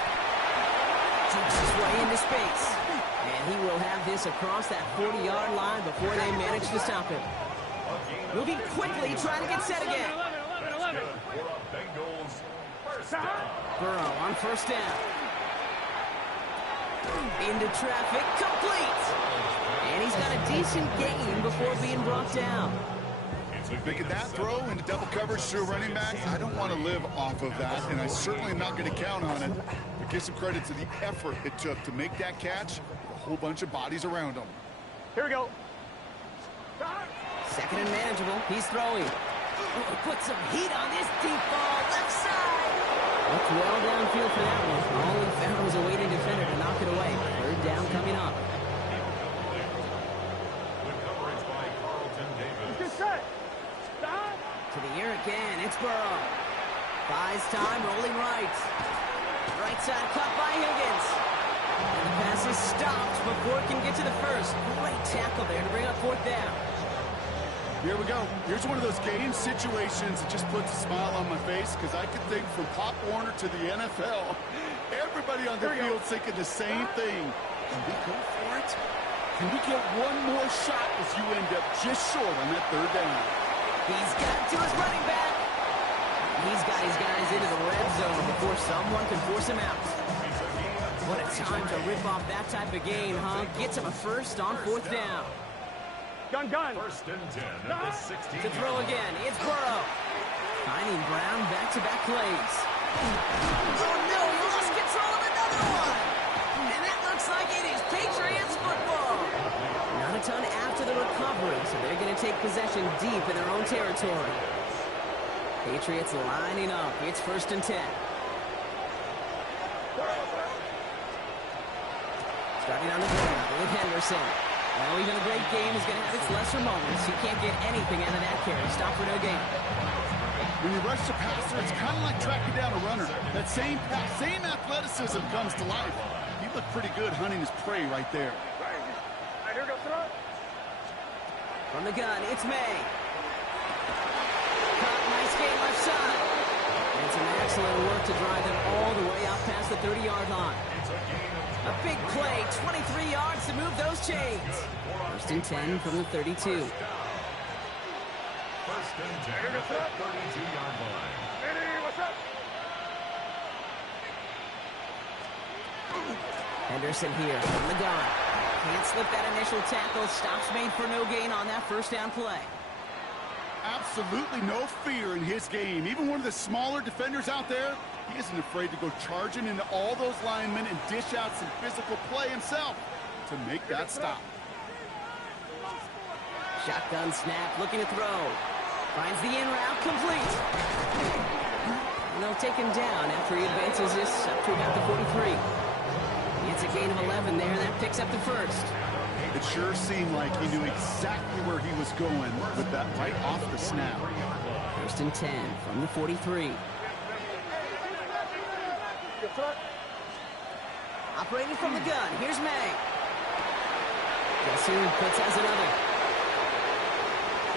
Jukes his way into space. And he will have this across that 40-yard line before they manage to stop him. Moving quickly, trying to get set again. 11. For a Bengals first down. Burrow on first down. Into traffic, complete. And he's got a decent gain before being brought down. Making that throw into double coverage to a running back, I don't want to live off of that, and I certainly am not going to count on it. But give some credit to the effort it took to make that catch with a whole bunch of bodies around him. Here we go. Second and manageable. He's throwing. Oh, put some heat on this deep ball. Left side. Looked well downfield for that one. All he found was a waiting defender to knock it away. Third down coming up. Good coverage by Carlton Davis. Get set. To the air again. It's Burrow. Buys time, rolling right. Right side caught by Higgins. And the pass is stopped before it can get to the first. Great tackle there to bring up fourth down. Here we go. Here's one of those game situations that just puts a smile on my face because I can think from Pop Warner to the NFL. Everybody on the field thinking the same thing. Can we go for it? Can we get one more shot as you end up just short on that third down? He's got it to his running back. He's got his guys into the red zone before someone can force him out. What a time to rip off that type of game, huh? Gets him a first on fourth down. Gun. First and 10 at the 16. To throw again, it's Burrow. Finding Brown back-to-back plays. Oh no, he lost control of another one. And that looks like it is Patriots football. Not a ton after the recovery, so they're going to take possession deep in their own territory. Patriots lining up. It's first and 10. Starting on the ground with Henderson. Well, even a great game is going to have its lesser moments. You can't get anything out of that carry. Stop for no gain. When you rush the passer, it's kind of like tracking down a runner. That same athleticism comes to life. He looked pretty good hunting his prey right there. Here we go, throw. From the gun, it's May. Caught, nice game left side. And some excellent work to drive them all the way out past the 30-yard line. A big play, 23 yards to move those chains. First and 10 from the 32. First and 10 at the 32-yard line. What's up? Henderson here from the gun. Can't slip that initial tackle. Stops made for no gain on that first down play. Absolutely no fear in his game. Even one of the smaller defenders out there, he isn't afraid to go charging into all those linemen and dish out some physical play himself to make that stop. Shotgun snap, looking to throw. Finds the in route, complete. And they'll take him down after he advances this up to about the 43. It's a gain of 11 there, and that picks up the first. It sure seemed like he knew exactly where he was going with that right off the snap. First and 10 from the 43. Operating from the gun, here's May. Guess who puts us another.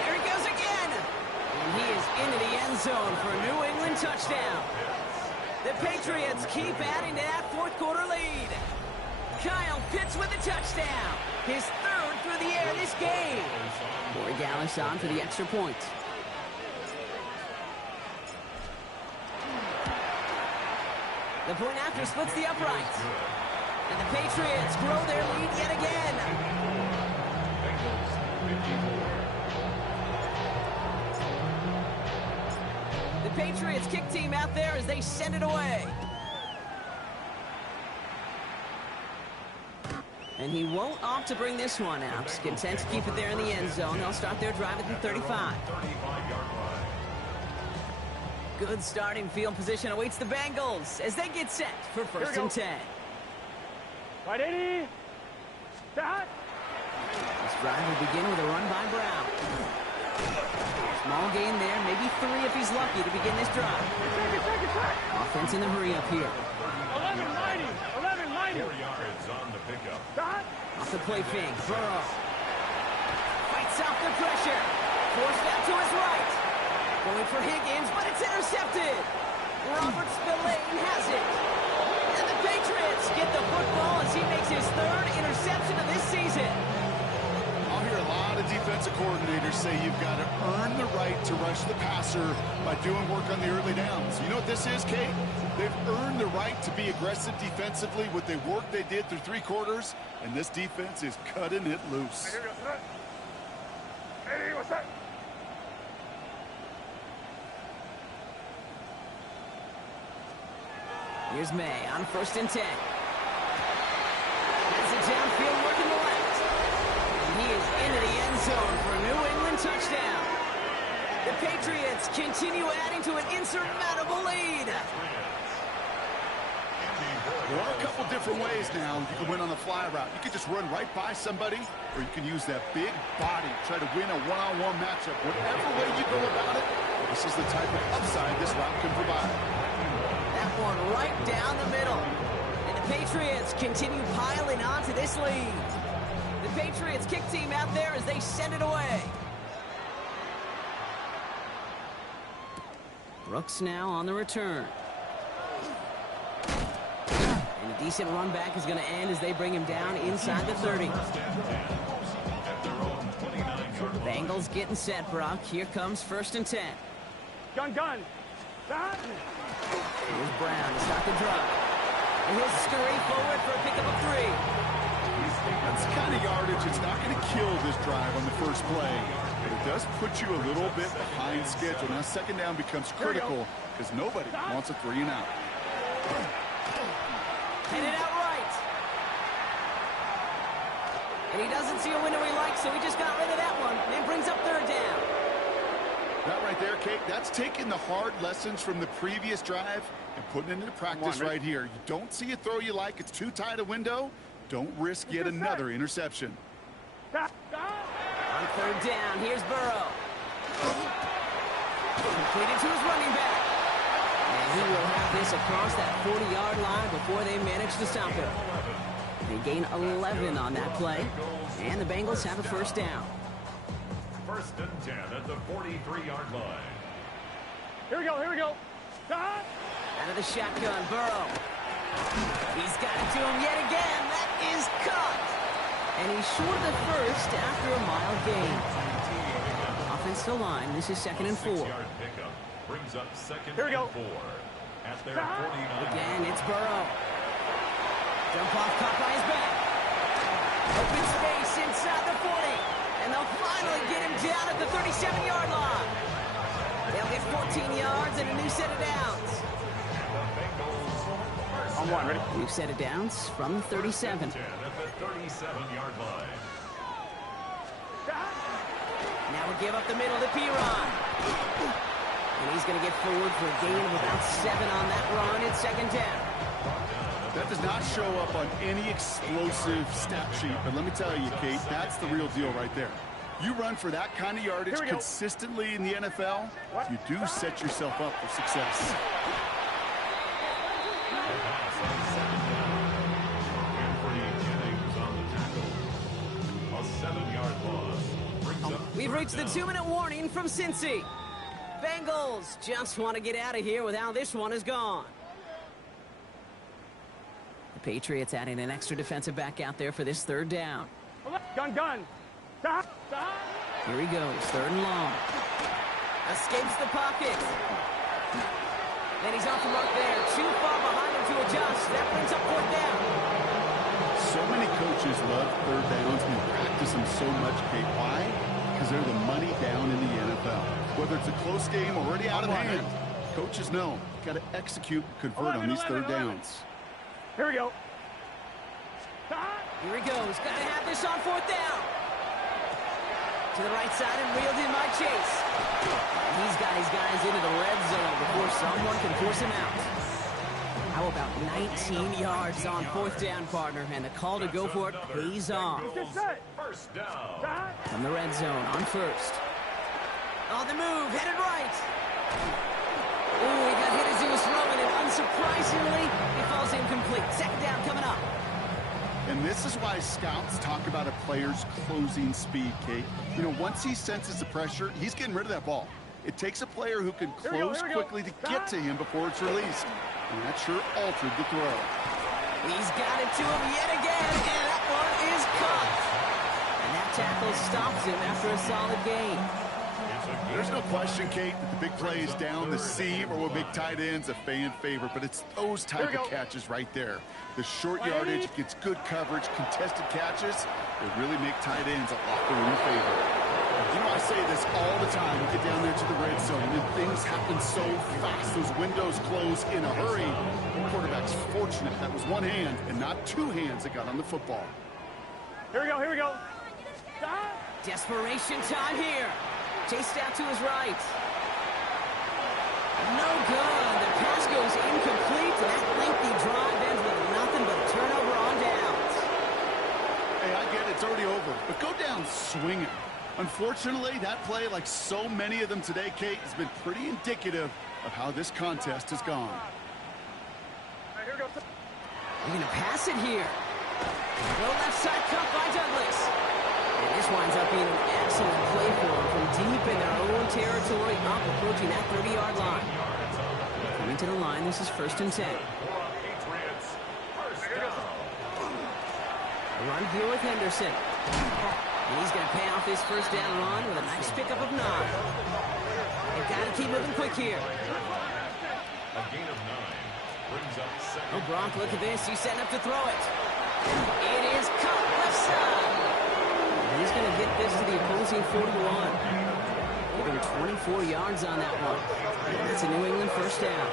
There he goes again. And he is into the end zone for a New England touchdown. The Patriots keep adding to that fourth quarter lead. Kyle Pitts with a touchdown. His third through the air this game. Corey Gallis on for the extra point. The point after splits the uprights. And the Patriots grow their lead yet again. Bengals 54. The Patriots kick team out there as they send it away. And he won't opt to bring this one out. He's content to keep it there in the end zone. They'll start their drive at the 35. 35-yard line. Good starting field position awaits the Bengals as they get set for first and 10. Right, 80. Stop. This drive will begin with a run by Brown. Small gain there, maybe 3 if he's lucky to begin this drive. Check. Offense in the hurry up here. 1190. 1190. 4 yards on the pickup. Stop. Off the play fake, Burrow. Fights off the pressure. Forced out to his right. Going for Higgins, but it's intercepted. Robert Spillane has it. And the Patriots get the football as he makes his 3rd interception of this season. I'll hear a lot of defensive coordinators say you've got to earn the right to rush the passer by doing work on the early downs. You know what this is, Kate? They've earned the right to be aggressive defensively with the work they did through 3 quarters, and this defense is cutting it loose. Hey, what's that? Here's May on first and 10. Has it downfield working the left. And he is into the end zone for a New England touchdown. The Patriots continue adding to an insurmountable lead. There are a couple different ways now. You can win on the fly route. You can just run right by somebody, or you can use that big body, try to win a one-on-one matchup. Whatever way you go about it, this is the type of upside this route can provide. That one right down the middle. And the Patriots continue piling on to this lead. The Patriots kick team out there as they send it away. Brooks now on the return. And a decent run back is going to end as they bring him down inside the 30. Bengals getting set, Brock. Here comes first and 10. Gun. Stop. Here's Brown to start the drive. And he'll scurry forward for a pickup of 3. That's the kind of yardage it's not going to kill this drive on the first play, but it does put you a little bit behind schedule. Now second down becomes critical because nobody wants a 3 and out. Headed out right. And he doesn't see a window he likes, so he just got rid of that one and brings up 3rd down. That right there, Kate, that's taking the hard lessons from the previous drive and putting it into practice right here. You don't see a throw you like, it's too tight a window, don't risk yet another interception. Stop. On 3rd down, here's Burrow. Completed to his running back. And he will have this across that 40-yard line before they manage to stop him. They gain 11 on that play, and the Bengals have a first down. First and 10 at the 43-yard line. Here we go. Stop. Out of the shotgun, Burrow. He's got it to him yet again. That is caught. And he's short of the first after a mile gain. Offensive line, this is 2nd and 4. 6-yard pickup brings up 2nd Here we go. and 4 at their 49. Again, it's Burrow. Jump off, caught by his back. Open space inside the 40. And they'll finally get him down at the 37-yard line. They'll get 14 yards and a new set of downs. On 1, ready? New set of downs from the 37. 10 at the 37-yard line. Stop. Now we give up the middle to Piron. And he's going to get forward for a gain of about 7 on that run. It's 2nd down. That does not show up on any explosive stat sheet, but let me tell you, Kate, that's the real deal right there. You run for that kind of yardage consistently in the NFL, you do set yourself up for success. We've reached the 2-minute warning from Cincy. Bengals just want to get out of here with how this one is gone. The Patriots adding an extra defensive back out there for this 3rd down. Gun. Stop. Here he goes, 3rd and long. Escapes the pocket. And he's off the mark there. Too far behind him to adjust. That brings up fourth down. So many coaches love third downs and practice them so much, Kate. Why? Because they're the money down in the NFL. Whether it's a close game already out of hand, coaches know got to execute and convert on these third downs. Here we go. Here he goes. Got to have this on fourth down. To the right side and reeled in by Chase. He's got his guys into the red zone before someone can force him out. How about 19 yards on fourth down, partner? And the call to go for it pays off. First down. From the red zone on first. On the move, headed right. Ooh, he got hit as he was throwing it. Unsurprisingly, he falls incomplete. Second down coming up. And this is why scouts talk about a player's closing speed, Kate. You know, once he senses the pressure, he's getting rid of that ball. It takes a player who can close quickly to get to him before it's released. And that sure altered the throw. He's got it to him yet again, and that one is caught. And that tackle stops him after a solid gain. There's no question, Kate, that the big plays down the seam or will make tight ends a fan favorite, but it's those type of catches right there. The short yardage gets good coverage, contested catches, they really make tight ends a locker room favorite. You know, I say this all the time. We get down there to the red zone, and things happen so fast. Those windows close in a hurry. The quarterback's fortunate that was one hand and not two hands that got on the football. Here we go, here we go. Desperation time here. Chased out to his right. No good. The pass goes incomplete, and that lengthy drive ends with nothing but a turnover on downs. Hey, I get it. It's already over. But go down swinging. Unfortunately, that play, like so many of them today, Kate, has been pretty indicative of how this contest has gone. Here we go. They're going to pass it here. No left side cut by Douglas. And this winds up being an excellent play for them from deep in their own territory, up approaching that 30-yard line. Coming to the line, this is 1st and 10. A run here with Henderson. And he's going to pay off his first down run with a nice pickup of 9. They've got to keep moving quick here. A gain of 9 brings up second. Oh, Gronk, look at this. He's setting up to throw it. It is caught left side. He's going to get this to the opposing 41. Giving 24 yards on that one. And that's a New England first down.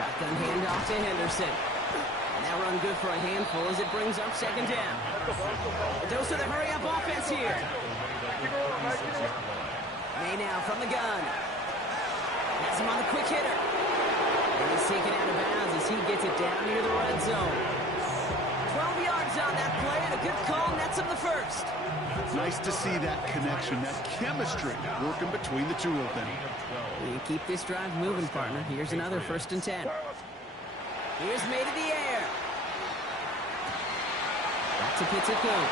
Shotgun handoff to Henderson. And that run good for a handful as it brings up second down. A dose of the hurry-up offense here. May now from the gun. Has him on the quick hitter. And he's taken out of bounds as he gets it down near the red zone. 12 yards on that play, and a good call nets him the first. Nice to see that connection, that chemistry working between the two of them. You keep this drive moving, partner. Here's another 1st and 10. Here's made in the air. Back to Pitts it goes.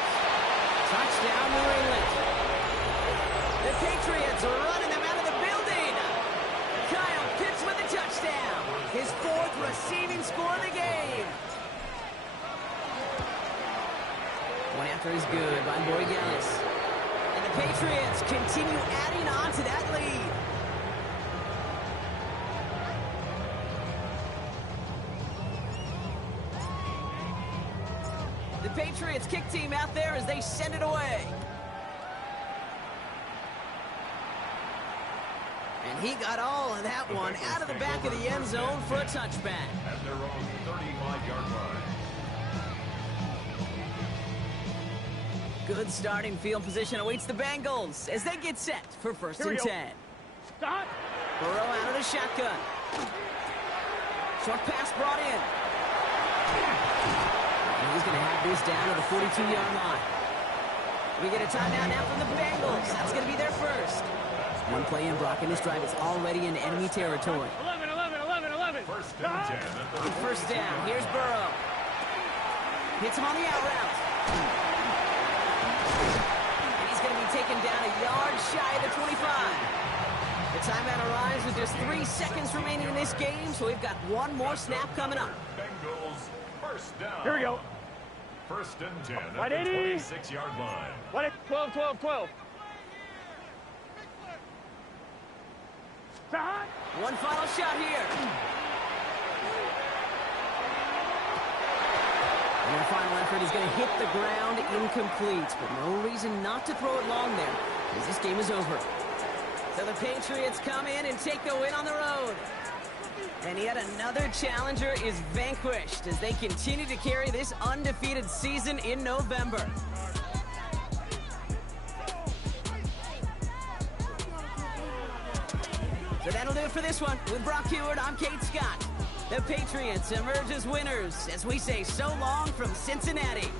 Touchdown, New England. The Patriots are running them out of the building. Kyle Pitts with a touchdown. His 4th receiving score of the game. One after is good by Borregales. And the Patriots continue adding on to that lead. The Patriots kick team out there as they send it away. And he got all of that one out of the back of the end zone for a touchback. At their own 35-yard line. Good starting field position awaits the Bengals as they get set for 1st and 10. Stop. Burrow out of the shotgun. Short pass brought in. And he's going to have this down to the 42-yard line. We get a timeout now from the Bengals. That's going to be their first. One play in, Brock, and this drive is already in enemy territory. 11, 11, 11, 11. First and 10 at the First down. Here's Burrow. Hits him on the out route. And he's going to be taken down a yard shy of the 25. The timeout arrives with just 3 seconds remaining in this game, so we've got one more snap coming up. Bengals first down. Here we go. First and 10 at Right, the 80. 26-yard line. What? 12, 12, 12. Shot. One final shot here. And their final effort is going to hit the ground incomplete, but no reason not to throw it long there, because this game is over. So the Patriots come in and take the win on the road. And yet another challenger is vanquished as they continue to carry this undefeated season in November. So that'll do it for this one. With Brock Heward, I'm Kate Scott. The Patriots emerge as winners as we say so long from Cincinnati.